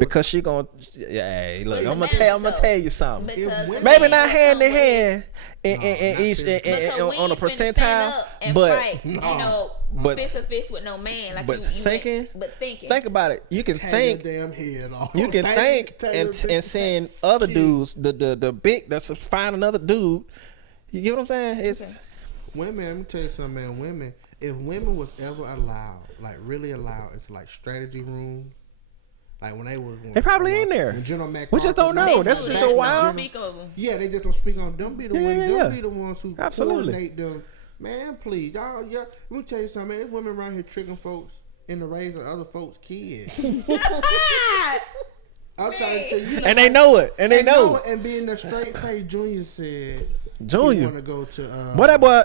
Because she gonna, hey, look, I'm gonna tell you something. Maybe not hand in hand in each on a percentile, but fight, fist to fist with no man. Like thinking. Think about it. You can think. Damn head off. You can think and seeing other dudes, the big that's find another dude. You get what I'm saying? It's women. Let me tell you something, man. Women. If women was ever allowed, like really allowed, into like strategy room. Like when they probably in there. We just don't know. That's just so wild. Yeah, they just don't speak on them. Be the ones. Them be the ones who coordinate them. Man, please, y'all. Let me tell you something. Man, there's women around here tricking folks into raising other folks' kids. I'm trying to tell you. And they know it. And they know. And being the straight face, Junior said. Junior. He want to go to. What that boy?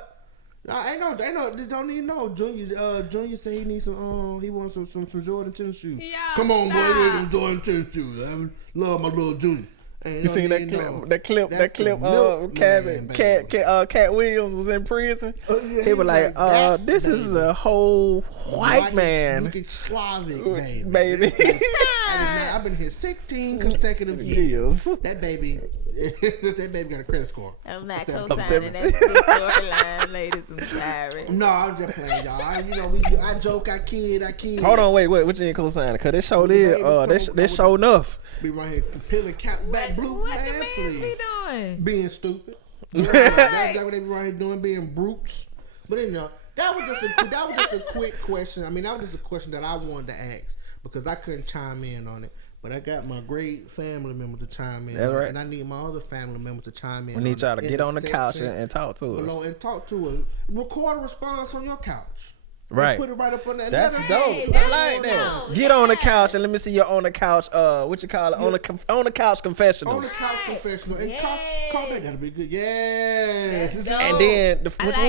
I know. They don't even know. Junior said he needs some. He wants some Jordan tennis shoes. Yeah, come on, boy, you ain't them Jordan tennis shoes. I love my little Junior. You seen that clip? That clip. Cat Williams was in prison. He was like, "This is a whole white man, Slavic baby." I've been here 16 consecutive years. That baby got a credit score. I'm not co-signing that storyline, ladies. I'm sorry. No, I'm just playing, y'all. I joke, I kid. Hold on, wait, what you ain't co-signing? Cause they showed it. They showed enough. Be right here, peeling cap back blue. What the man be doing? Being stupid. That's what they be right here doing, being brutes. But anyhow, that was just a quick question. I mean, that was just a question that I wanted to ask because I couldn't chime in on it. But I got my great family members to chime in. That's right. And I need my other family members to chime in. We need y'all to get on the couch and talk to us. And talk to us. Record a response on your couch. Right. Put it right up on there. That's dope. I like that. Get on the couch and let me see your on the couch. What you call it? On the couch confessionals. On the couch confessional. And call back. That'll be good. Yes. And then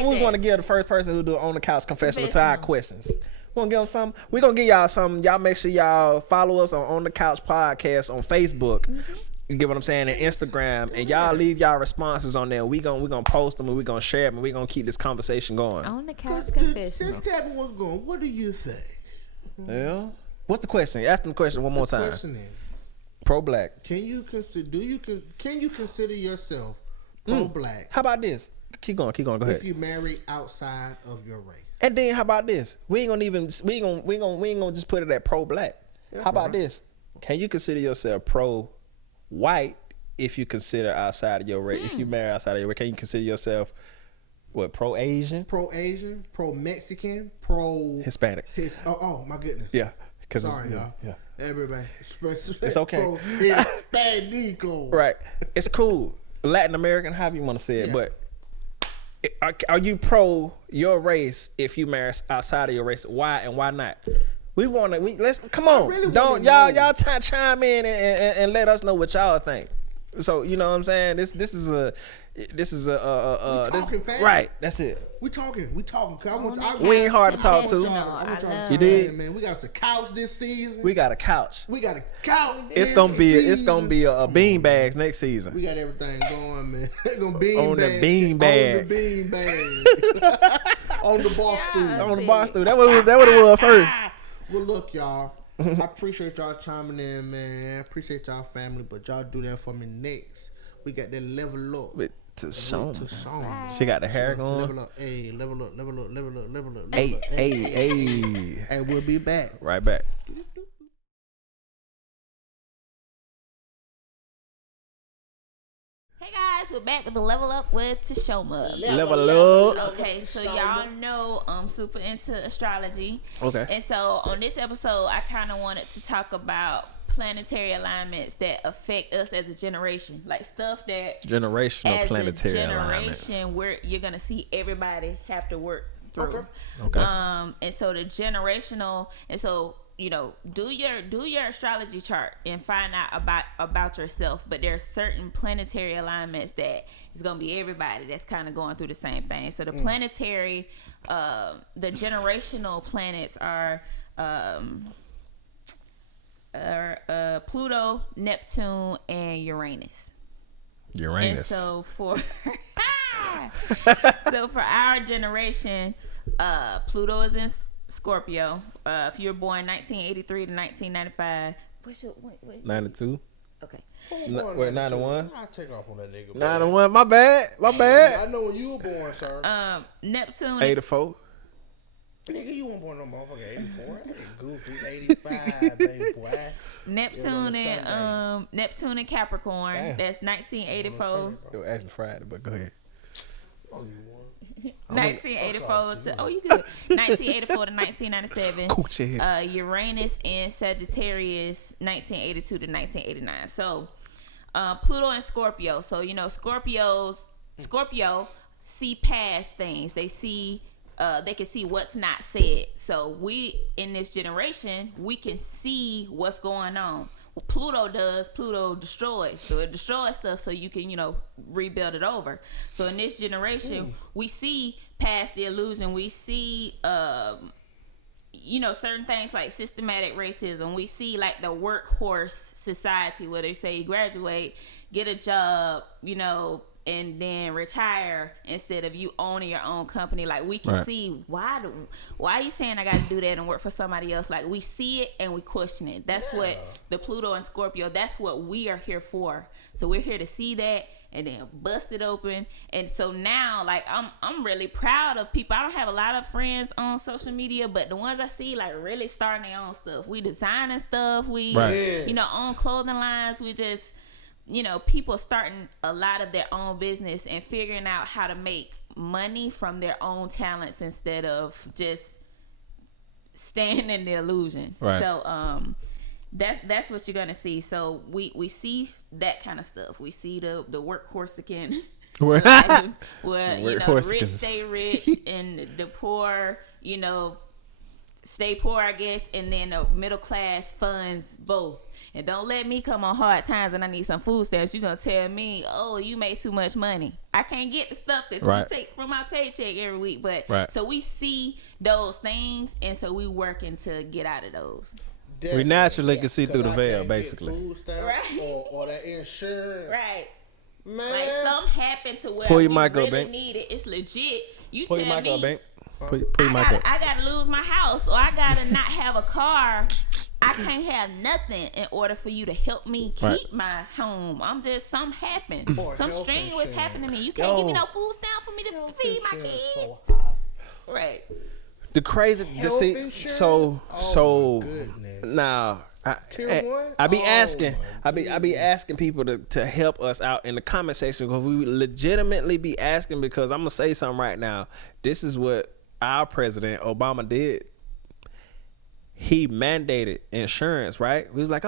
we want to give the first person who do on the couch confessional to our questions. We're gonna give them something. We're gonna give y'all something. Y'all make sure y'all follow us on the Couch Podcast on Facebook. You get what I'm saying? And Instagram. And y'all leave y'all responses on there. We gonna post them and we gonna share them and we gonna keep this conversation going. On the Couch Confessional. Just tell me what's going. What do you think? Yeah. What's the question? Ask them the question one more time. The question is, pro-black. Can you consider yourself pro-black? How about this? Keep going. Go ahead. If you marry outside of your race. And then how about this? We ain't gonna just put it at pro-black. Yeah, how about this? Can you consider yourself pro-white if you consider outside of your race? If you marry outside of your race, can you consider yourself what? Pro-Asian? Pro-Asian, pro-Mexican, pro-Hispanic. Oh my goodness. Yeah. Sorry, y'all. Yeah. Everybody. It's okay. Hispanico. Right. It's cool. Latin American, however you want to say it, but. Are you pro your race if you marry outside of your race? Why and why not? Let's come on. Really don't y'all chime in and let us know what y'all think. So you know what I'm saying? This is a right. That's it. We talking. We ain't hard to talk to. You did, man. We got us a couch this season. We got a couch. It's gonna be a bean bags next season. We got everything going, man. Gonna bean on bag. The bean bag. On the bean bag. On the bar stool. On the bar stool. That what it was first. Well, look, y'all. I appreciate y'all chiming in, man. I appreciate y'all family, but y'all do that for me next. We got that level up. With Toshoama. She got the hair going. Level up. Hey, level up. Hey. And we'll be back. Right back. Hey guys, we're back with the Level Up with Toshoama. Level up. Okay, so y'all know I'm super into astrology. Okay. And so on this episode, I kind of wanted to talk about planetary alignments that affect us as a generation, like stuff that generational as planetary a generation alignments. where you're gonna see everybody have to work through. Okay. And so the generational, and so do your astrology chart and find out about yourself. But there's certain planetary alignments that is gonna be everybody that's kind of going through the same thing. So the planetary, the generational planets are Pluto, Neptune, and Uranus. And so for our generation, Pluto is in Scorpio. If you were born 1983 to 1995, what's your 92. Okay. Wait, 91. I'll take off on that nigga. 91. My bad. I know when you were born, sir. Neptune. 84. Nigga, you weren't born no motherfucker 84. That nigga goofy. 85, baby boy. Neptune and Capricorn. Damn. That's 1984. It was actually Friday, but go ahead. Oh, you won. 1984 to 1984 to 1997. Coochie. Uranus and Sagittarius 1982 to 1989. So Pluto and Scorpio. So Scorpio see past things. They see they can see what's not said. So we in this generation, we can see what's going on. What Pluto does, Pluto destroys. So it destroys stuff so you can, rebuild it over. So in this generation, we see past the illusion. We see, certain things like systematic racism. We see like the workhorse society where they say you graduate, get a job, and then retire instead of you owning your own company. Like we can see why are you saying I got to do that and work for somebody else? Like we see it and we question it. That's what the Pluto and Scorpio, that's what we are here for. So we're here to see that and then bust it open. And so now, like I'm really proud of people. I don't have a lot of friends on social media, but the ones I see like really starting their own stuff. We designing stuff. We own clothing lines. We just people starting a lot of their own business and figuring out how to make money from their own talents instead of just staying in the illusion. Right. So that's what you're gonna see. So we see that kind of stuff. We see the workhorse again. Where the rich stay rich and the poor, stay poor, I guess, and then the middle class funds both. And don't let me come on hard times and I need some food stamps. You're going to tell me, oh, you made too much money. I can't get the stuff that you take from my paycheck every week. But so we see those things, and so we working to get out of those. We naturally can see through the veil, basically. Food stamps or that insurance. Right. Man. Like something happened to where Pull your we mic really up, Bank. need it. It's legit. You Pull tell your mic me. up, Bank. Pull your mic up. I gotta lose my house, or I gotta not have a car. I can't have nothing in order for you to help me keep my home. I'm just something happened. Some strenuous happened to me. You can't give me no food stamp for me to feed my kids. Right. The crazy to see. So now I be asking people to help us out in the comment section, because we legitimately be asking, because I'm gonna say something right now. This is what our president Obama did. He mandated insurance, right? We was like,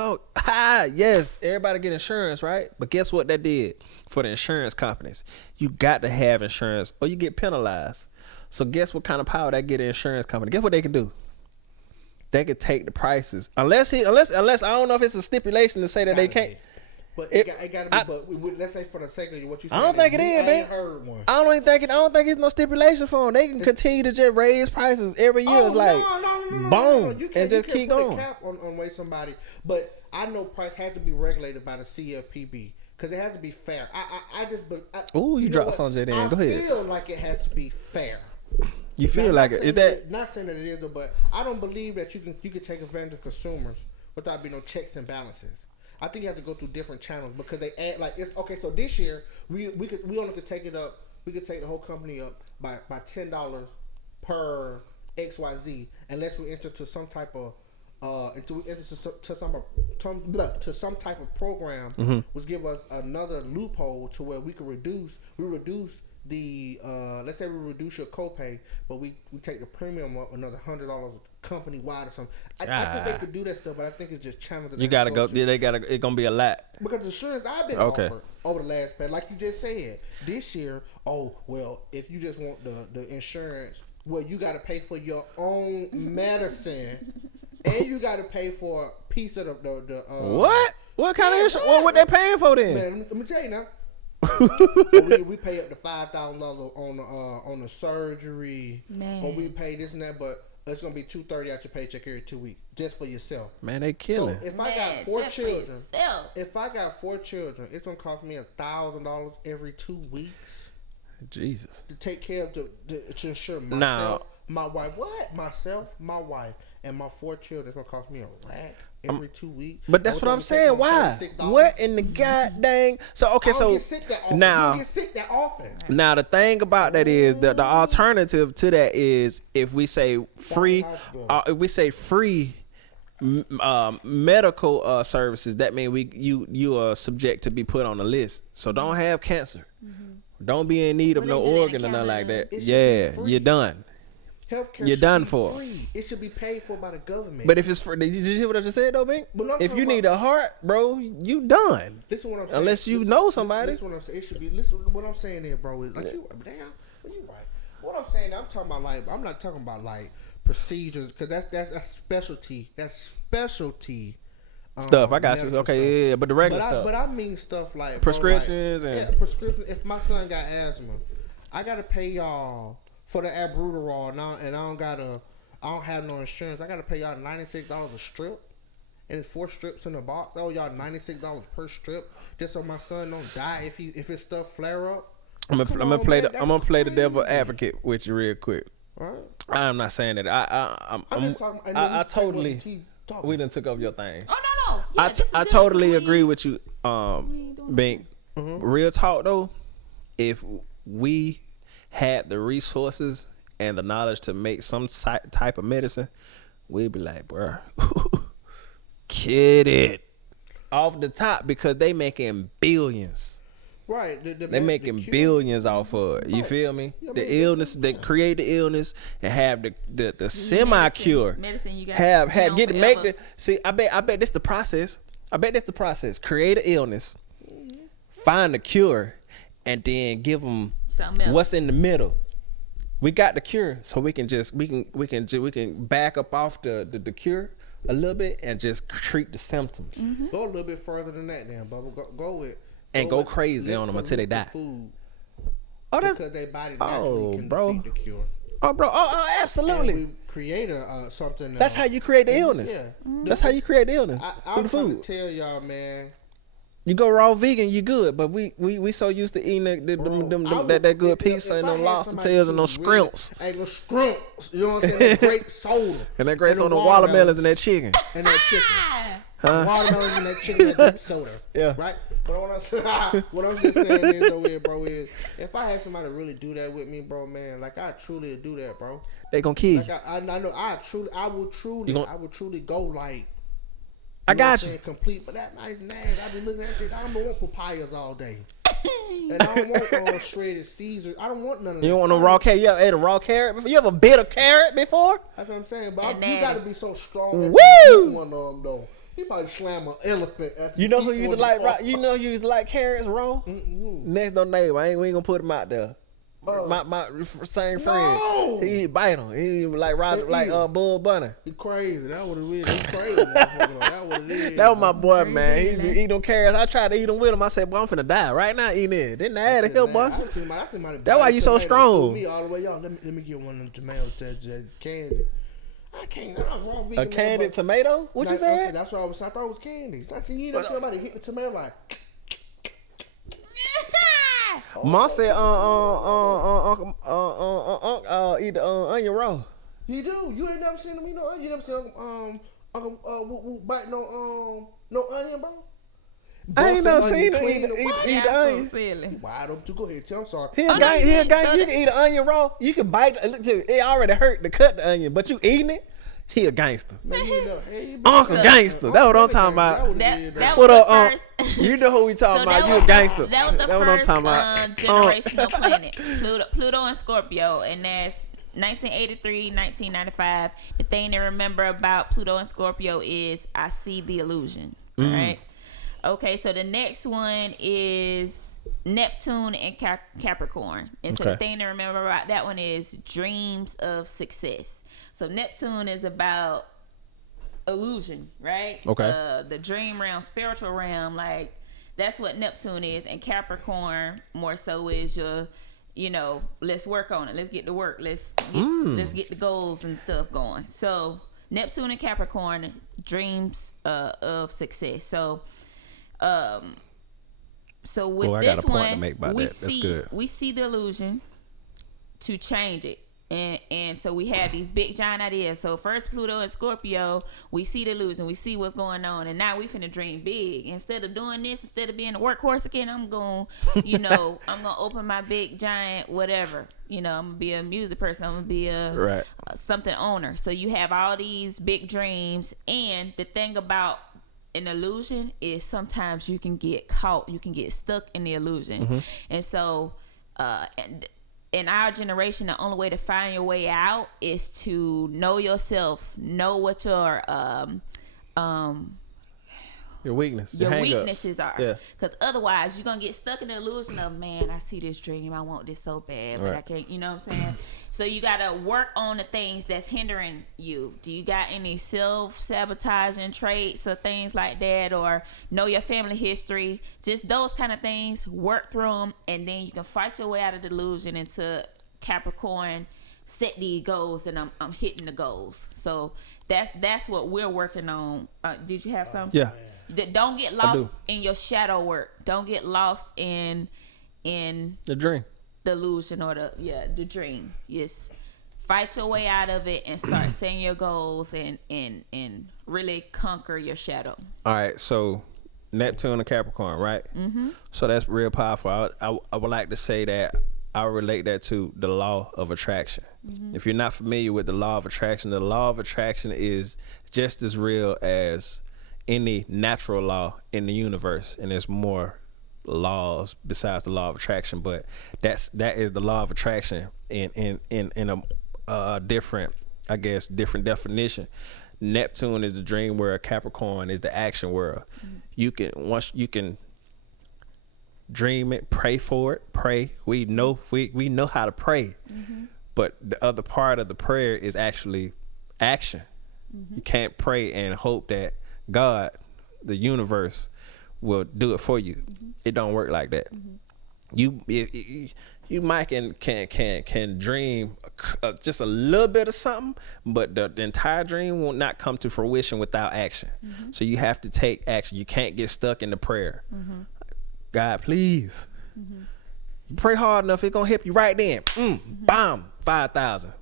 yes, everybody get insurance, right? But guess what that did for the insurance companies? You got to have insurance or you get penalized. So guess what kind of power that get the insurance company? Guess what they can do? They can take the prices. Unless I don't know if it's a stipulation to say that they can't. But it gotta be. But let's say for the sake of what you said, I don't think it is, man. I don't think it's no stipulation for them. They can continue to just raise prices every year, boom, and just keep going. You can't put a cap on way somebody. But I know price has to be regulated by the CFPB because it has to be fair. I just. You dropped something in. Go ahead. I feel like it has to be fair. You feel like it? Is that not saying that it is, but I don't believe that you can take advantage of consumers without being no checks and balances. I think you have to go through different channels because they add it's okay. So this year we only could take it up. We could take the whole company up by $10 per XYZ unless we enter to some type of to some type of program, which give us another loophole to where we reduce the let's say we reduce your copay, but we take the premium up another $100 company wide or something. I think they could do that stuff, but I think it's just channels. You gotta go. They gotta. It's gonna be a lot because the insurance I've been offered over the last past, like you just said, this year. Oh well, if you just want the insurance, well you gotta pay for your own medicine. And you got to pay for a piece of the What? What kind of insurance? What they paying for then? Man, let me tell you now. we pay up to $5,000 on the surgery. Man. Or we pay this and that, but it's gonna be $230 out your paycheck every 2 weeks just for yourself. Man, they killing. So if I got 4 children, it's gonna cost me $1,000 every 2 weeks. Jesus. To take care of to insure myself, my wife, my wife, and my 4 children. It's gonna cost me a rack every 2 weeks. But that's what I'm saying. Why? What in the god dang? So okay, so you get sick that often. Now the thing about that is the alternative to that is if we say free, medical services. That means you are subject to be put on a list. So don't have cancer. Don't be in need of no organ or nothing like that. Yeah, you're done. Healthcare you're done for. Free. It should be paid for by the government. But if it's free, did you hear what I just said though, Bink? If you need a heart, bro, you done. Listen what I'm saying. Unless you know somebody. Listen what I'm saying. It should be. Listen what I'm saying there, bro. Is like you right. What I'm saying, I'm talking about like I'm not talking about like procedures because that's specialty. That's specialty. Stuff. I got you. Okay, stuff. yeah, but the regular stuff. But I mean stuff like prescriptions and prescriptions. If my son got asthma, I gotta pay y'all for the albuterol, and I don't have no insurance. I gotta pay y'all $96 a strip, and it's 4 strips in the box. Oh, y'all $96 per strip, just so my son don't die if his stuff flare up. I'm gonna play the devil advocate with you real quick. Right. I'm not saying that. I totally. We done took up your thing. Oh no. Yeah, I totally agree with you, Bink. Real talk though, if we had the resources and the knowledge to make some type of medicine, we'd be like, bro, kid it off the top because they making billions. Right, they making billions off of it. You feel me? The illness, they create the illness and have the semi cure. Medicine you got see. I bet this the process. Create an illness, find the cure, and then give them what's in the middle. We got the cure, so we can back up off the cure a little bit and just treat the symptoms. Go a little bit further than that, then, Bubba. Go crazy on them until they die. Because their body naturally can defeat the cure. Absolutely. And we create something. That's how you create the illness. Yeah. That's how you create the illness. I'm trying to tell y'all, man. You go raw vegan, you good. But we so used to eating that good pizza and them lobster tails and those scrimps. Hey, those scrimps. You know what I'm saying? That great soda. And that great soda, watermelons and that chicken. And that chicken. Watermelons and that chicken and that soda. Yeah. Right? But what I'm just saying is, though, bro, is if I had somebody really do that with me, bro, man, like I truly do that, bro. They gonna kill you. Like I know I will truly go like. I got you. Complete, but that nice nash. I be looking at it. I don't want papayas all day, and I don't want shredded Caesar. I don't want none of that. You don't want no raw carrot. You ever ate a raw carrot before? You ever bit a carrot before? That's what I'm saying. But you got to be so strong. Woo! One of them though. You probably slam an elephant. You know who used to like? You know who used to like carrots raw? Next door neighbor. We ain't gonna put him out there. My same friend. He bite him. He like Bull Bunny. He crazy. That's what it is. He crazy. That's what it is. That was my boy, man. He eat them carrots. I tried to eat them with him. I said, boy, I'm finna die right now eating it. Didn't I add a hill bus? That's why you so strong. Me all the way out. Let me get one of them tomatoes that candy. I can't. A candied tomato? What you said? That's what I thought it was candy. I said, you know, somebody hit the tomato like. Mom said, eat the onion raw. You do. You ain't never seen him eat no onion. You never seen bite no onion, bro. I ain't never seen him eat the onion. Silly. Why don't you go ahead? Tell him sorry. He a gang. You can eat an onion raw. You can bite. Look, it already hurt to cut the onion, but you eating it. He a gangster. Man, Uncle gangster. That's what I'm talking about. That What was up, the first. You know who we talking about. You a gangster. That was the first generational planet. Pluto and Scorpio, and that's 1983, 1995. The thing to remember about Pluto and Scorpio is I see the illusion. All right. Okay, so the next one is Neptune and Capricorn. And so the thing to remember about that one is dreams of success. So Neptune is about illusion, right? Okay. The dream realm, spiritual realm, like that's what Neptune is, and Capricorn more so is your, let's work on it. Let's get to work. Let's get the goals and stuff going. So Neptune and Capricorn, dreams of success. So with I this got a point one, to make about that. That's good. We see the illusion to change it. And so we have these big giant ideas. So first Pluto and Scorpio, we see the illusion, we see what's going on, and now we finna dream big. Instead of doing this, instead of being a workhorse again, I'm gonna, I'm gonna open my big giant whatever. I'm gonna be a music person. I'm gonna be a something owner. So you have all these big dreams, and the thing about an illusion is sometimes you can get caught, you can get stuck in the illusion, and so in our generation, the only way to find your way out is to know yourself, know what your weaknesses are. Yeah. Because otherwise, you're gonna get stuck in the illusion of, man, I see this dream, I want this so bad, but I can't. You know what I'm saying? So you gotta work on the things that's hindering you. Do you got any self-sabotaging traits or things like that, or know your family history? Just those kind of things. Work through them, and then you can fight your way out of the illusion into Capricorn. Set these goals, and I'm hitting the goals. So that's what we're working on. Did you have something? Yeah. Don't get lost in your shadow work. Don't get lost in the dream, the illusion, or the dream. Yes, fight your way out of it and start setting your goals and really conquer your shadow. All right, so Neptune and Capricorn, right? So that's real powerful. I would like to say that I relate that to the law of attraction. If you're not familiar with the law of attraction is just as real as any natural law in the universe, and there's more laws besides the law of attraction, but that is the law of attraction in a different definition. Neptune is the dream world, Capricorn is the action world. You can dream it, pray for it, pray. We know how to pray, but the other part of the prayer is actually action. You can't pray and hope that God, the universe, will do it for you. It don't work like that. You might can dream just a little bit of something, but the entire dream will not come to fruition without action. So you have to take action. You can't get stuck in the prayer. God, please. You pray hard enough, it's gonna help you right then. Bam, 5,000.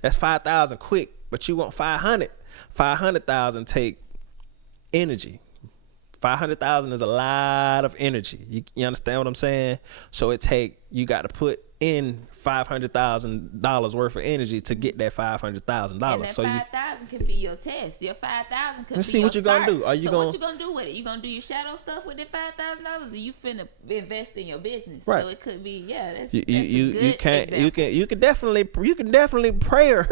That's 5,000 quick, but you want 500. 500,000 take energy. 500,000 is a lot of energy. You understand what I'm saying? So you got to put in $500,000 worth of energy to get that $500,000. And that 5,000 could be your test. Your 5,000 could be see your what you're gonna do. What you gonna do with it? You gonna do your shadow stuff with that $5,000, or you finna invest in your business? Right. So it could be you can definitely pray.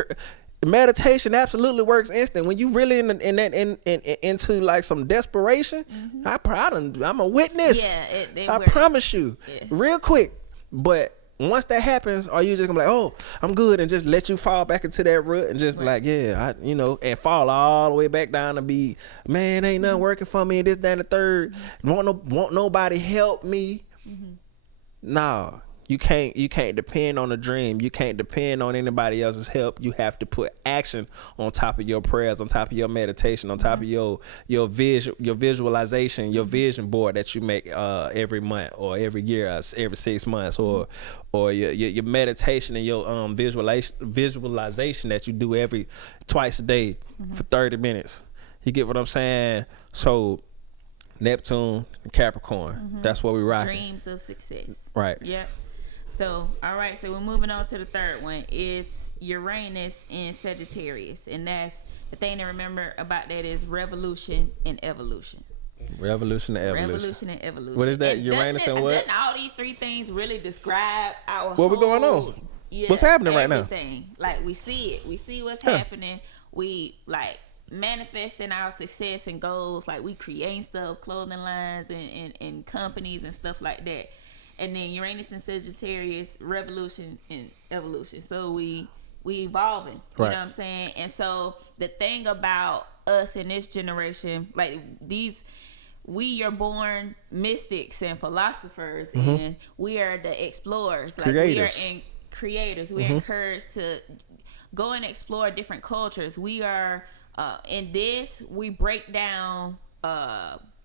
Meditation absolutely works instant when you really into like some desperation. I'm a witness. I promise you, real quick. But once that happens, are you just gonna be like, oh, I'm good, and just let you fall back into that rut and just be like, yeah, and fall all the way back down and be, man, ain't nothing working for me, this, that, and the third. Won't nobody help me? No. You can't depend on a dream. You can't depend on anybody else's help. You have to put action on top of your prayers, on top of your meditation, on top of your visualization, your vision board that you make every month or every year, every 6 months, or your meditation and your visualization that you do twice a day for 30 minutes. You get what I'm saying? So Neptune and Capricorn, that's what we rock. Dreams of success. Right. Yep. So, all right, so we're moving on to the third one. It's Uranus in Sagittarius. And that's the thing to remember about that is revolution and evolution. Revolution and evolution. Revolution and evolution. What is that? Uranus and what? Doesn't all these three things really describe our what we going on? What's happening right now? Everything. Like, we see it. We see what's happening. We, like, manifesting our success and goals. Like, we creating stuff, clothing lines and companies and stuff like that. And then Uranus and Sagittarius, revolution and evolution. So we evolving. You know what I'm saying? And so the thing about us in this generation, like we are born mystics and philosophers, and we are the explorers. Like Creators. we are creators. We're encouraged to go and explore different cultures. We are in this. We break down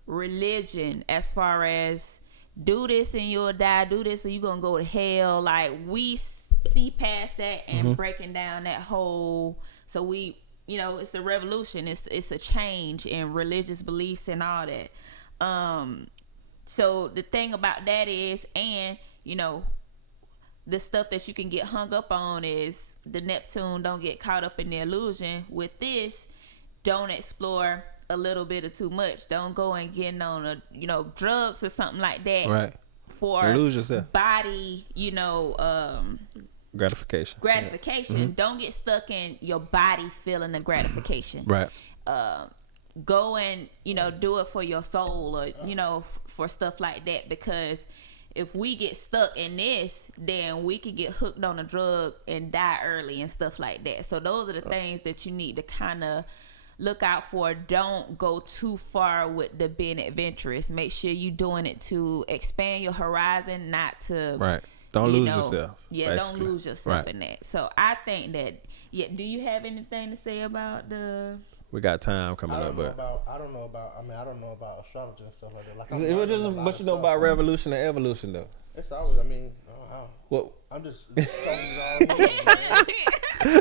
religion as far as do this and you'll die. Do this and you're gonna go to hell. Like we see past that and breaking down that whole. So we, it's a revolution. It's a change in religious beliefs and all that. So the thing about that is, and the stuff that you can get hung up on is the Neptune. Don't get caught up in the illusion. With this, don't explore a little bit or too much. Don't go and get on drugs or something like that. Right. For lose yourself. Body, gratification. Yeah. Don't get stuck in your body feeling the gratification. Right. Go and do it for your soul, or for stuff like that, because if we get stuck in this, then we can get hooked on a drug and die early and stuff like that. So those are the things that you need to kind of look out for. Don't go too far with the being adventurous. Make sure you doing it to expand your horizon, not to right. Don't lose yourself. Yeah, basically. don't lose yourself in that. So I think that. Yeah. Do you have anything to say about the? We got time coming up, but I don't know about astrology and stuff like that. Like, but you know about revolution and evolution, though. It's always. What? I'm just.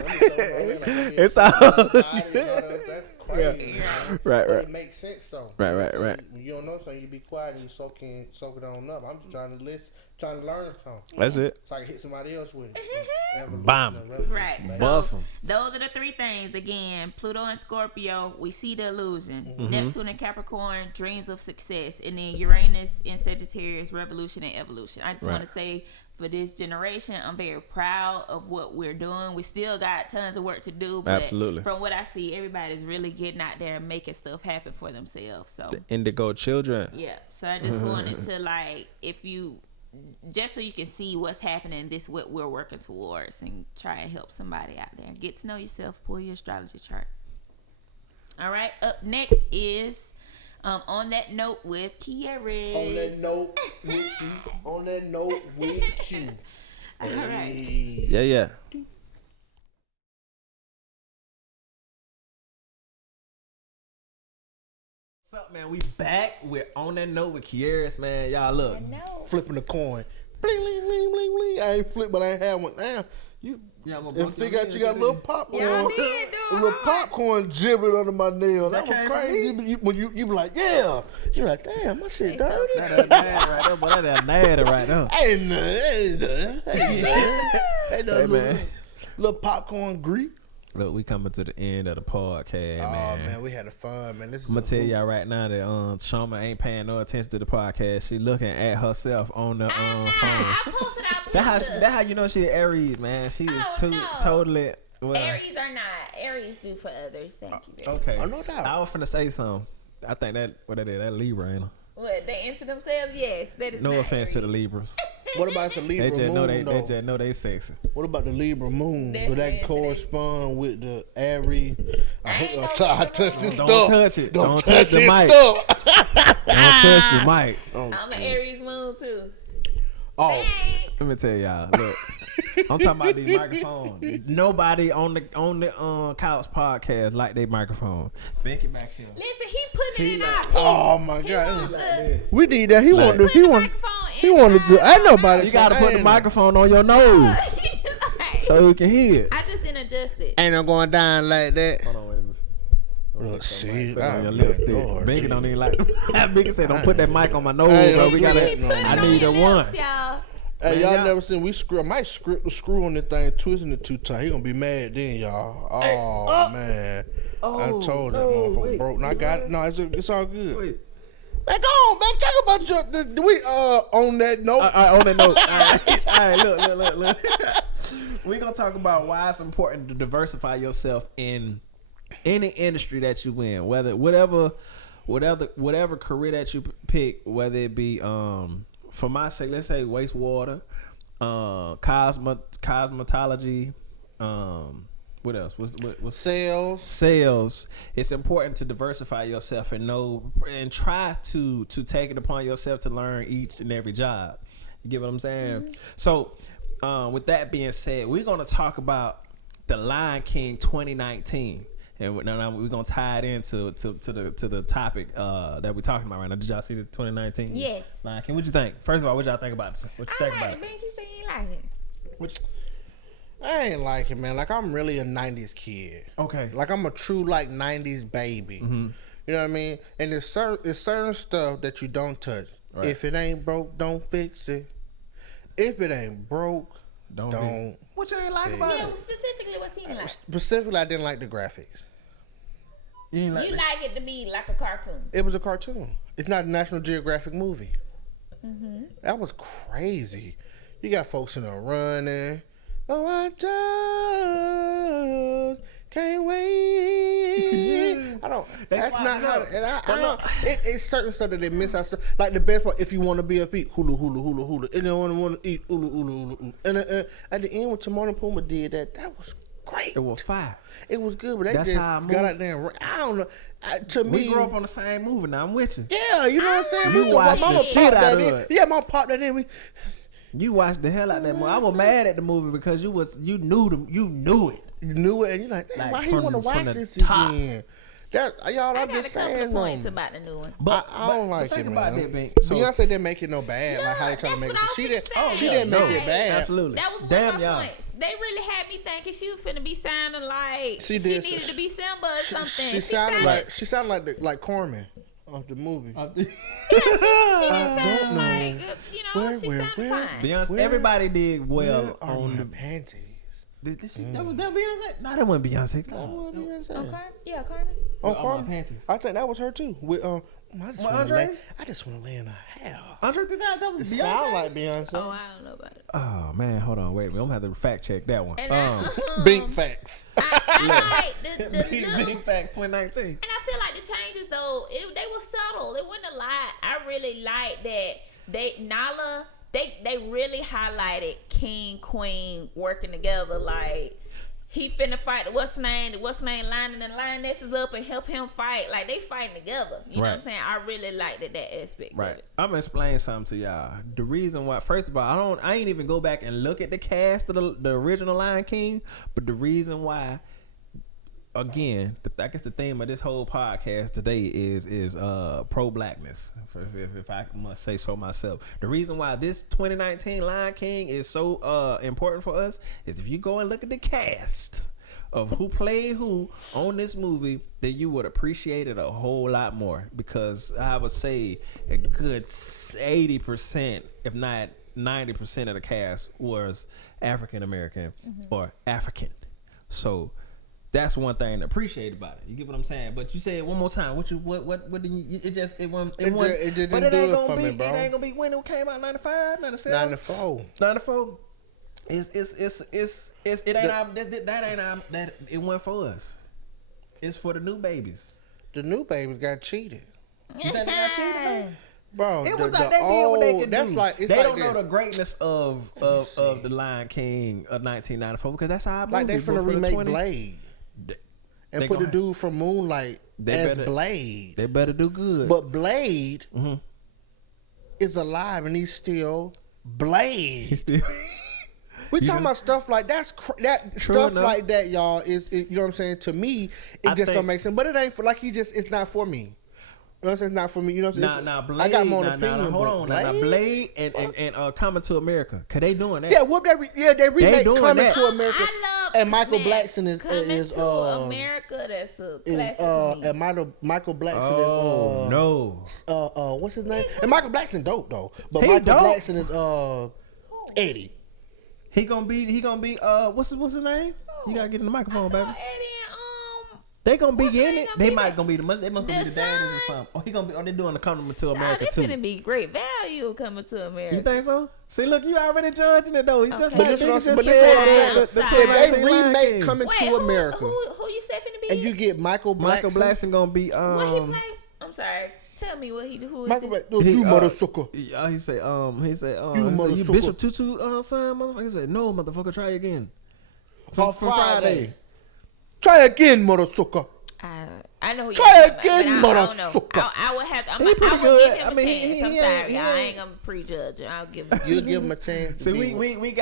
It's all. That's crazy. Right. But it makes sense though. Right. You don't know something, you be quiet and you soak it on up. I'm just trying to listen, trying to learn something. That's it. So I can hit somebody else with it. Bam. Right. Bust So 'em. those are the three things. Again, Pluto and Scorpio, we see the illusion. Neptune and Capricorn, dreams of success. And then Uranus and Sagittarius, revolution and evolution. I just want to say, for this generation, I'm very proud of what we're doing. We still got tons of work to do, but Absolutely. From what I see, everybody's really getting out there and making stuff happen for themselves. So The indigo children. yeah, so I just wanted to just so you can see what's happening, this what we're working towards, and try and help somebody out there. Get to know yourself, pull your astrology chart. All right, up next is On That Note with Queres. On that note with you. All right. Yeah. What's up, man? We back with On That Note with Queres, man. Y'all look. Flipping the coin. Bling, bling, bling, bling, bling. I ain't flip, but I ain't had one. Damn. And figure out you got a little popcorn. Y'all did, a little popcorn gibbering under my nail. That was crazy. When you be like, yeah. You be like, damn, my shit dirty. That nasty right there, boy. That nasty right there. Ain't nothing. Little popcorn Greek. Look, we coming to the end of the podcast, man. Oh, man, we had a fun, man. I'm gonna tell y'all right now that Toshoama ain't paying no attention to the podcast. She looking at herself on the phone. I posted our picture. That how you know she Aries, man. She is totally. Well, Aries are not. Aries do for others. Thank you. Very okay. Oh, no doubt. I was finna say something. I think that Libra, ain't it? What, they into themselves? Yes, that is No not offense to the Aries. Libras. What about the Libra moon, They just know they sexy. What about the Libra moon? That's Would that it. correspond with the Aries? I touch this Don't stuff. touch it. Don't Don't touch touch the this mic. stuff. Don't touch the mic. I'm an Aries moon too. Oh, Hey. Let me tell y'all. Look, I'm talking about these microphones. Nobody on the couch podcast like they microphone. Becky back here. Listen, he putting it in our oh my God. the, We need that. He want to. He the want. microphone He in want to do. I know our- about it. You gotta put the microphone on your nose Like, so you can hear it. I just didn't adjust it. Ain't no going down like that. Hold on, wait a minute. Let's see. Put it on your lipstick. Becky don't even like. Becky said, "Don't put that mic on my nose, Hey, bro. don't We do gotta. that, no. I need a one." Y'all. Hey, Man, y'all y'all- never seen we screw. I might script the screw on this thing, twisting it too tight. He gonna be mad then, y'all. Oh man, I told that motherfucker wait. broke. And I got it. No, it's all good. Wait. Man, go on, man. Talk about we on that note. All right, on that note. All right, look. We're gonna talk about why it's important to diversify yourself in any industry that you in, whatever career that you pick, whether it be for my sake, let's say wastewater, cosmetology, What else? What's Sales. It's important to diversify yourself and know and try to take it upon yourself to learn each and every job. You get what I'm saying? Mm-hmm. So, with that being said, we're gonna talk about the Lion King 2019, and now we're gonna tie it into the topic that we're talking about right now. Did y'all see the 2019? Yes. Lion King. What you think? First of all, what y'all think about it? What you think about it? Ben, you say you like it. I ain't like it, man. Like, I'm really a 90s kid. Okay. Like, I'm a true, like, 90s baby. Mm-hmm. You know what I mean? And there's certain stuff that you don't touch. Right. If it ain't broke, don't fix it. If it ain't broke, don't. What you ain't like about it? Yeah, specifically what you like. Specifically, I didn't like the graphics. You like it to be like a cartoon. It was a cartoon. It's not a National Geographic movie. Mm-hmm. That was crazy. You got folks in there running. Oh, I just can't wait. I don't. That's not how. And I don't. It's certain stuff that they miss out. Like the best part, if you want to be a eat hula hula hula hula, and then want to eat hula hula hula. And at the end, when Timon and Pumbaa did that, that was great. It was fire. It was good, but they just got out there and I don't know. To me, we grew up on the same movie. Now I'm with you. Yeah, you know what I'm saying. You watched the shit out of it. Yeah, mom popped that in. You watched the hell out of that movie. I was mad at the movie because you knew it. You knew it, and you're like why he want to watch this top. Again? That y'all, I'm just saying. I got a couple of points about the new one, but I don't like it, man. Beyonce didn't make it no bad. Like how they try to make it. She didn't make it bad. Absolutely. That was one of my points. They really had me thinking she was finna be sounding like she needed to be Simba or something. She sounded like Corman of the movie. She didn't sound like, she sounded fine. Beyonce, everybody did well on the panties. That was that Beyonce? No, that wasn't Beyonce. That was Beyonce. Yeah, Carmen. Carmen. Panties. I think that was her too. With I just want to lay in her hair. Andre 3000, that was Beyonce. Sound like Beyonce. Oh, I don't know about it. Oh man, hold on, wait a minute. I'm gonna have to fact check that one. Big facts. I like the Big facts 2019. And I feel like the changes though, they were subtle. It wasn't a lot. I really like that they really highlighted King Queen working together. Like he finna fight the what's name lining and lionesses up and help him fight. Like they fighting together. You know what I'm saying? I really liked that aspect. Right. Of it. I'm gonna explain something to y'all. The reason why, first of all, I ain't even go back and look at the cast of the original Lion King, but the reason why, again, I guess the theme of this whole podcast today is pro-blackness, if I must say so myself. The reason why this 2019 Lion King is so important for us is if you go and look at the cast of who played who on this movie, then you would appreciate it a whole lot more, because I would say a good 80%, if not 90% of the cast was African American or African. So that's one thing to appreciate about it. You get what I'm saying? But you say it one more time. What did you? It didn't but it ain't gonna be. It ain't gonna be when it came out 95, 97, 94. 94. It wasn't for us. It's for the new babies. The new babies got cheated. You think they got cheated, man? Bro, it was like they did what they could do. They don't know the greatness of the Lion King of 1994, because that's how I like they finna remake Blade and put the dude from Moonlight as Blade. They better do good. But Blade is alive and he's still Blade. We talking about stuff like stuff enough. Like that, y'all. You know what I'm saying? To me, it just don't make sense. But it ain't for it's not for me. You know what I'm saying? It's not for me. You know what I'm saying? Nah, Blade, I got more opinion. Hold on. Blade? Now, Blade and Coming to America. Cause they doing that. Yeah, they remake Coming to America. I love and Michael Blackson is Coming to America. That's a classic. And Michael Blackson is no. What's his name? And Michael Blackson dope though. But Michael Blackson is Eddie. He gonna be what's his name? You gotta get in the microphone, baby. Eddie they gonna be in it. They must be the daddies or something. Or he gonna be. Or they doing the Coming to America too. It's gonna be great value Coming to America. You think so? See, look, you already judging it though. He just but listen, if they remake Coming to America, who you said finna be? And you get Michael Blackson. Michael Blackson gonna be what he play? I'm sorry. Tell me what he do. Who Michael is Blackson? You motherfucker. He say you Bishop Tutu son, motherfucker. He said, no, motherfucker, try again. From Friday. Try again, mother sucker. I know who Try you're again, about, mother but I don't know. sucker. I would have to. I pretty will good. give him I a mean, chance. I'm he sorry, ain't- y'all. I ain't gonna prejudge him. I'll give him. You'll give him a chance. See, to be we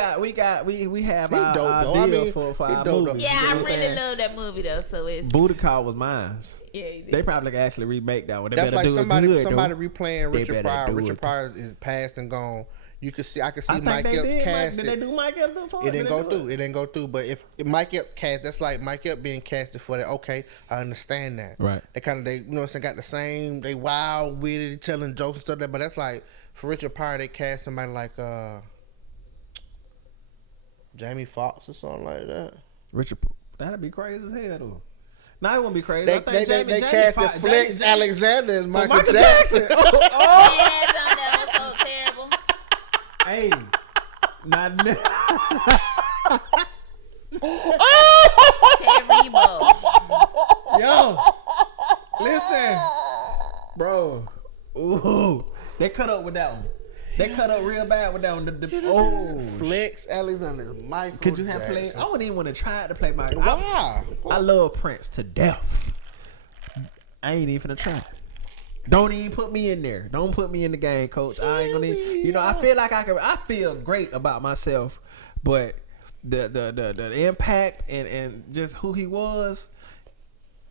have He our, dope, our though. deal I mean, for he our dope, movies. Yeah, You know I what I'm really saying? love that movie though. So it's Booty Call was mine. yeah. They probably could actually remake that one. They That's better like do somebody it good, somebody though. replaying They Richard better Pryor. do Richard it. Pryor is passed and gone. I can see I think Mike they Epps did. cast Did it. they do Mike Epps before? It didn't go through. It didn't go through. But if Mike Epps cast, that's like Mike Epps being casted for that. Okay, I understand that. Right. They you know what I'm saying, got the same. They wild with it, telling jokes and stuff. But that's like for Richard Pryor, they cast somebody like Jamie Foxx or something like that. Richard, that'd be crazy as hell though. Nah, it wouldn't be crazy. They I think Jamie casted Foxx- Flex Jamie- Alexander as Michael Michael Jackson. Yeah, that was so terrible. Hey, not Terrible. yo. Listen, bro. Ooh, they cut up with that one. They cut up real bad with that one. Flex Alexander is Michael Could you have Jackson. played? I wouldn't even want to try to play Michael. Why? I love Prince to death. I ain't even finna try. Don't even put me in there. Don't put me in the game, coach. I ain't gonna. I feel like I feel great about myself, but the impact and just who he was,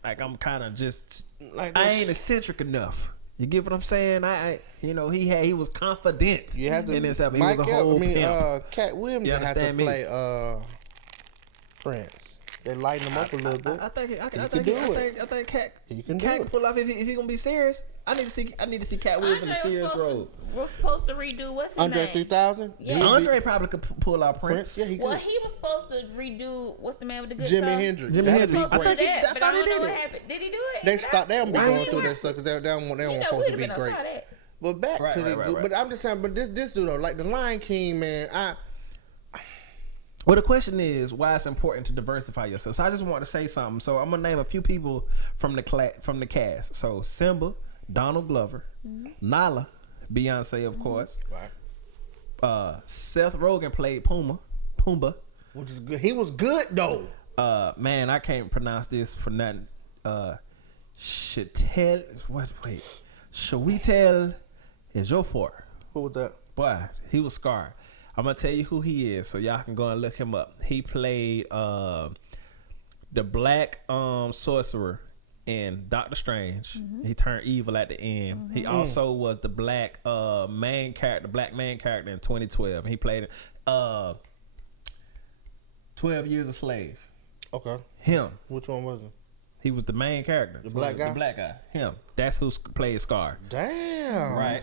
like I'm kind of just Like I this- ain't eccentric enough. You get what I'm saying? He was confident You have to. in himself. He Mike was a whole pimp. Cat Williams You have to understand me? play Prince. They lighten him up a little bit. I think He can do I think Cat He can Cat do can it. pull off if he gonna be serious. I need to see Cat Williams in a serious role. We're supposed to redo what's his Andre name? 3000. Yeah. Andre probably could pull out Prince. Prince. Yeah, he Well, could. he was supposed to redo what's the man with the good Jimi tongue? Hendrix. Jimi That'd Hendrix. be I great. think he- That, I but thought I he don't know did what it. happened. Did he do it? They don't be Why going he through was- that stuff because they don't want You know, folks we'd to have be been on great. that. But back Right, to the right, good. right. But I'm just saying. But this dude though, like the Lion King, man. Well, the question is why it's important to diversify yourself. So I just want to say something. So I'm gonna name a few people from the cast. So Simba, Donald Glover, Nala, Beyonce, of course. Right. Seth Rogen played Pumbaa. Which is good. He was good though. Man, I can't pronounce this for nothing. Chiwetel Ejiofor. Who was that? Boy, he was Scar. I'm gonna tell you who he is, so y'all can go and look him up. He played the black sorcerer in Doctor Strange. He turned evil at the end. He also was the black main character in 2012. He played 12 Years a Slave. Okay. Him. Which one was it? He was the main character. The black guy? The black guy. Him. That's who played Scar. Damn. Right.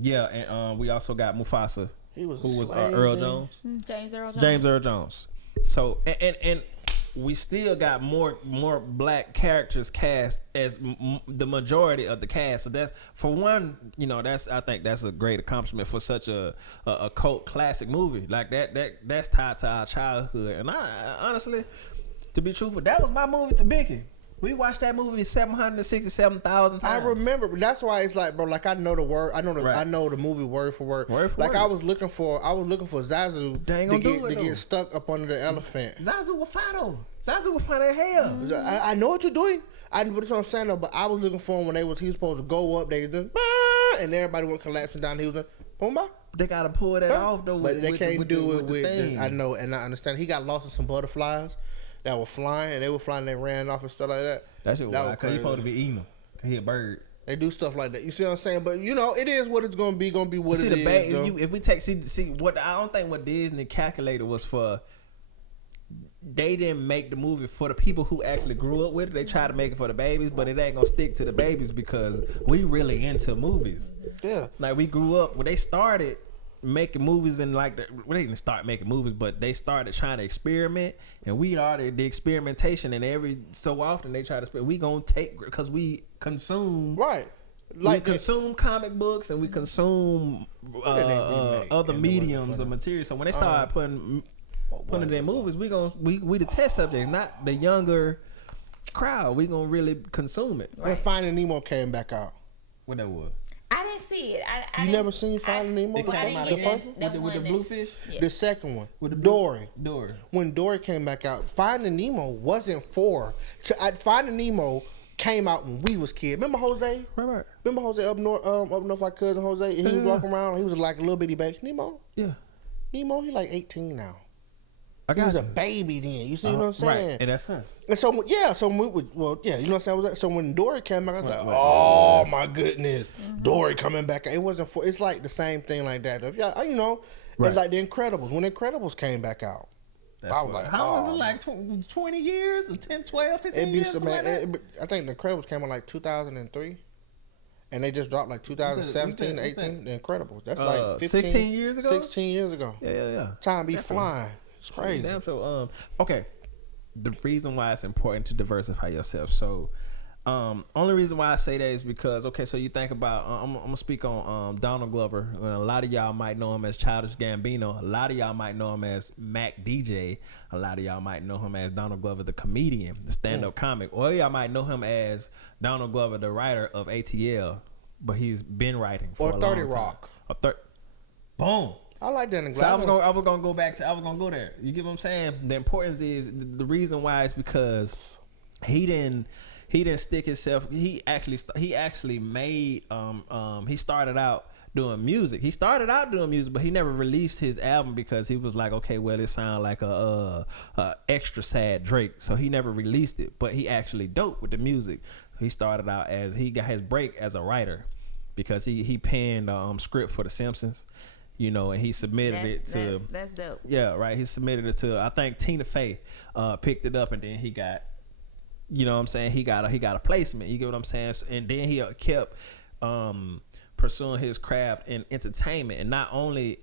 Yeah, and we also got Mufasa, He was a who was slave, Earl dude. Jones. James Earl Jones. James Earl Jones. So and we still got more black characters cast as the majority of the cast. So that's for one, I think that's a great accomplishment for such a cult classic movie like that's tied to our childhood. And I honestly, to be truthful, that was my movie to Bicky. We watched that movie 767,000 times. I remember, but that's why it's like, bro. Like I know the word. I know the. Right. I know the movie word for word. Word for like word. I was looking for Zazu They ain't to gonna do it, get though. stuck up under the elephant. Zazu was fine though. Zazu was fine as hell. I know what you're doing. But that's what I'm saying though. But I was looking for him when he was supposed to go up. They just and everybody went collapsing down. He was like, Pumbaa. They gotta pull that off though. But they can't do it the with. thing. I know, and I understand. He got lost in some butterflies that were flying, and they were flying. They ran off and stuff like that. That shit was That wild, was cause he crazy. supposed to be eating them. He a bird. They do stuff like that. You see what I'm saying? But it is what it's gonna be. Gonna be what See it the is. bag. If we take see what I don't think what Disney calculated was for. They didn't make the movie for the people who actually grew up with it. They tried to make it for the babies, but it ain't gonna stick to the babies because we really into movies. Yeah. Like we grew up when they started making movies and they didn't start making movies, but they started trying to experiment, and we are the experimentation. And every so often they try to we gonna take because we consume Right. Like we consume comic books and we consume other mediums of material. So when they start putting it in movies, we the test subjects, not the younger crowd. We gonna really consume it. When Finding Nemo came back out. What that was? I didn't see it. I You never seen Finding Nemo? It came out again with the bluefish. Yeah. The second one, With the Dory. Dory. When Dory came back out, Finding Nemo wasn't for. Finding Nemo came out when we was kids. Remember Jose? Right. Remember Jose up north, our cousin Jose? And he was walking around. He was like a little bitty baby. Nemo, he like 18 now. He was a baby then. You see what I'm saying? Right, in that sense. And so, you know what I'm saying? So when Dory came back, I was like, oh my goodness, Dory coming back. It wasn't for, it's like the same thing like that. If y'all, you know, it's like The Incredibles. When The Incredibles came back out, I was like, how was it like 20 years? 10, 12, 15 years? I think The Incredibles came out like 2003. And they just dropped like 2017 to 18. The Incredibles. That's like 16 years ago? 16 years ago. Yeah. Time be flying. It's crazy. Damn sure. Okay. The reason why it's important to diversify yourself. So, only reason why I say that is because, okay, so you think about, I'm going to speak on Donald Glover. A lot of y'all might know him as Childish Gambino. A lot of y'all might know him as Mac DJ. A lot of y'all might know him as Donald Glover, the comedian, the stand-up comic. Or y'all might know him as Donald Glover, the writer of ATL. But he's been writing for a long time. 30 Rock. Boom. I like that. So I was gonna go there. You get what I'm saying? The importance is the reason why is because he didn't stick himself. He actually made he started out doing music. But he never released his album because he was like, okay, well, it sounds like a extra sad Drake, so he never released it. But he actually dope with the music. He started out as he got his break as a writer because he penned script for The Simpsons. You know, and he submitted it to. That's dope. Yeah, right. He submitted it to. I think Tina Fey picked it up, and then he got. You know what I'm saying? He got a placement. You get what I'm saying? And then he kept pursuing his craft in entertainment, and not only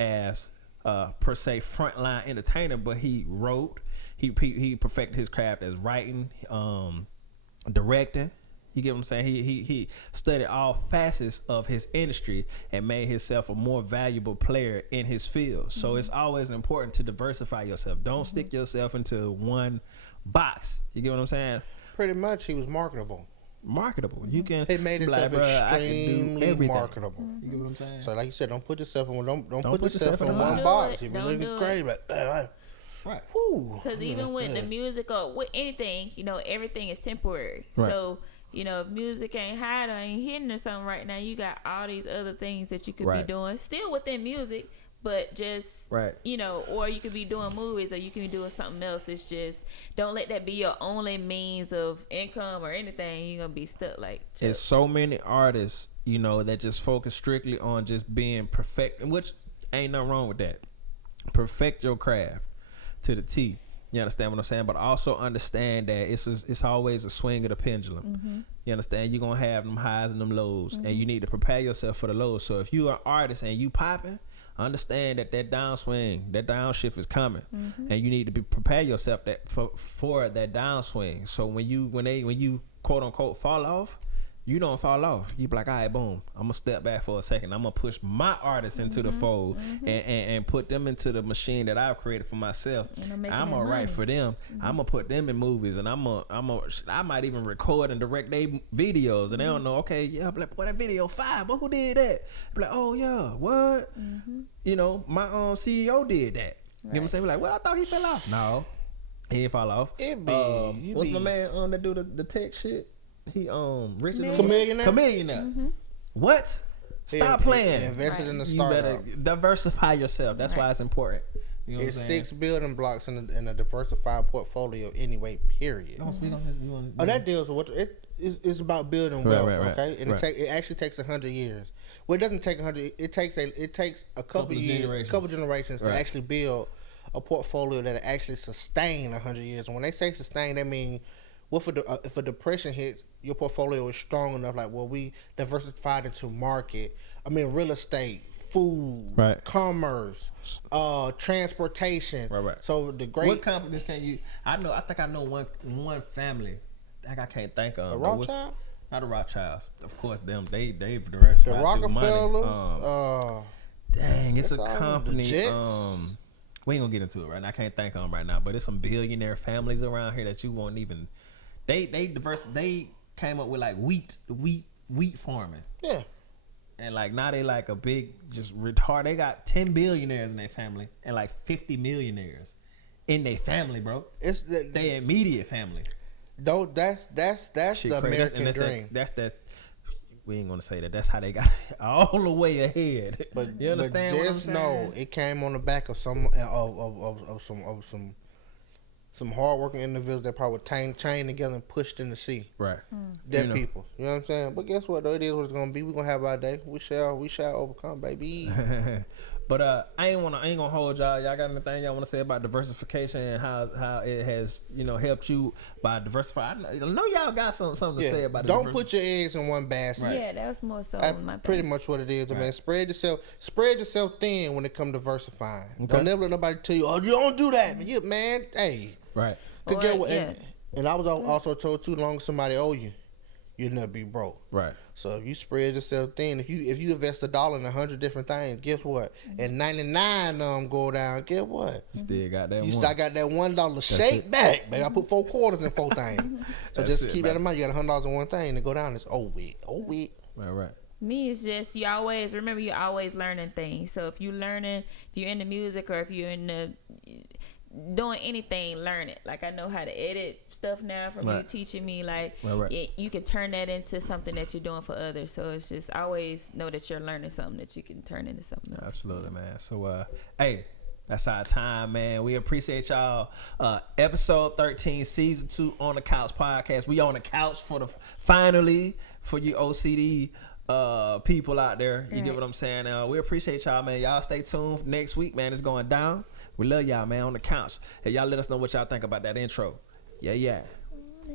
as per se frontline entertainer, but he wrote. He perfected his craft as writing, directing. You get what I'm saying? He studied all facets of his industry and made himself a more valuable player in his field. So it's always important to diversify yourself. Don't stick yourself into one box. You get what I'm saying? Pretty much, he was marketable. You can. He made himself extremely marketable. You get what I'm saying? So, like you said, don't put yourself in don't put yourself in one box. You be looking crazy, right. Because even with the music or with anything, you know, everything is temporary. Right. So, you know, if music ain't hot or ain't hitting or something right now, you got all these other things that you could be doing still within music, but just, you know, or you could be doing movies or you can be doing something else. It's just, don't let that be your only means of income or anything. You're going to be stuck like. There's so many artists, you know, that just focus strictly on just being perfect, which ain't nothing wrong with that. Perfect your craft to the T. You understand what I'm saying? But also understand that it's always a swing of the pendulum. You understand? You're going to have them highs and them lows, and you need to prepare yourself for the lows. So if you're an artist and you popping, understand that downswing, that downshift is coming, and you need to prepare yourself for that downswing. So when you quote unquote fall off, you don't fall off. You be like, all right, boom, I'm gonna step back for a second. I'm gonna push my artists into the fold and put them into the machine that I've created for myself. I'm gonna write for them. I'm gonna put them in movies, and I might even record and direct their videos, and they don't know. Okay, yeah, I'm like, what that video 5? But who did that? I'm like, oh yeah, what? You know, my CEO did that. You know what I'm saying? We're like, well, I thought he fell off. No, he didn't fall off. What's my man that do the tech shit? He Richard Chameleon. What? Stop playing. Invested in the startup. You better diversify yourself. That's why it's important. You know it's 6 building blocks in a diversified portfolio anyway. Period. Don't speak on this. That deals with what it's about building wealth. Okay, and it actually takes 100 years. Well, it doesn't take 100. It takes a couple generations to actually build a portfolio that actually sustain 100 years. And when they say sustain, they mean if a depression hits, your portfolio is strong enough. Like, well, we diversified into real estate, food, commerce, transportation. So what companies can you? I think I know one family. I can't think of. A Rothschild? Not the Rothschilds. Of course, them they've diversified. The Rockefellers. Dang, it's a company. We ain't gonna get into it right now. I can't think of them right now, but it's some billionaire families around here that you won't even. They came up with like wheat farming. Yeah. And like now they like a big just retard. They got 10 billionaires in their family and like 50 millionaires in their family, bro. It's They immediate family. Though that's Shit the crazy. American And dream. That's we ain't gonna say that. That's how they got all the way ahead. But you understand what I'm just saying? know it came on the back of some hardworking individuals that probably chained together and pushed in the sea. Right. Dead people. You know what I'm saying? But guess what? Though it is what it's gonna be. We're gonna have our day. We shall overcome, baby. But I ain't gonna hold y'all. Y'all got anything y'all want to say about diversification and how it has helped you by diversifying? I know y'all got something to say about. Don't put your eggs in one basket. Yeah, that was more so That's my pretty thing. much what it is, man. Right. Spread yourself thin when it comes to diversifying. Okay. Don't never let nobody tell you, oh, you don't do that, man. Hey, Right. could Or, get what? yeah. And I was also told too long as somebody owe you, you'll never be broke. Right. So if you spread yourself thin, if you invest $1 in 100 different things, guess what? And 99 go down. Guess what? You still got that You one. still got that $1 shake it. back, baby. I put 4 quarters in 4 things. So That's just it, keep that baby. in mind. You got $100 in one thing, and go down. It's Right. Right. Me, it's just you're always learning things. So if you're in the music or if you're in the doing anything, learn it. Like I know how to edit stuff now from you Right. teaching me. Like Right. you can turn that into something that you're doing for others. So it's just always know that you're learning something that you can turn into something else. Absolutely, man. So, hey, that's our time, man. We appreciate y'all. Episode 13, season 2 on the Couch podcast. We on the couch finally for you OCD people out there. You get what I'm saying? We appreciate y'all, man. Y'all stay tuned next week, man. It's going down. We love y'all, man. On the couch. Hey, y'all let us know what y'all think about that intro. Yeah.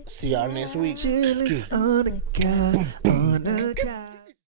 See y'all next week. Chilling on the couch, on the couch.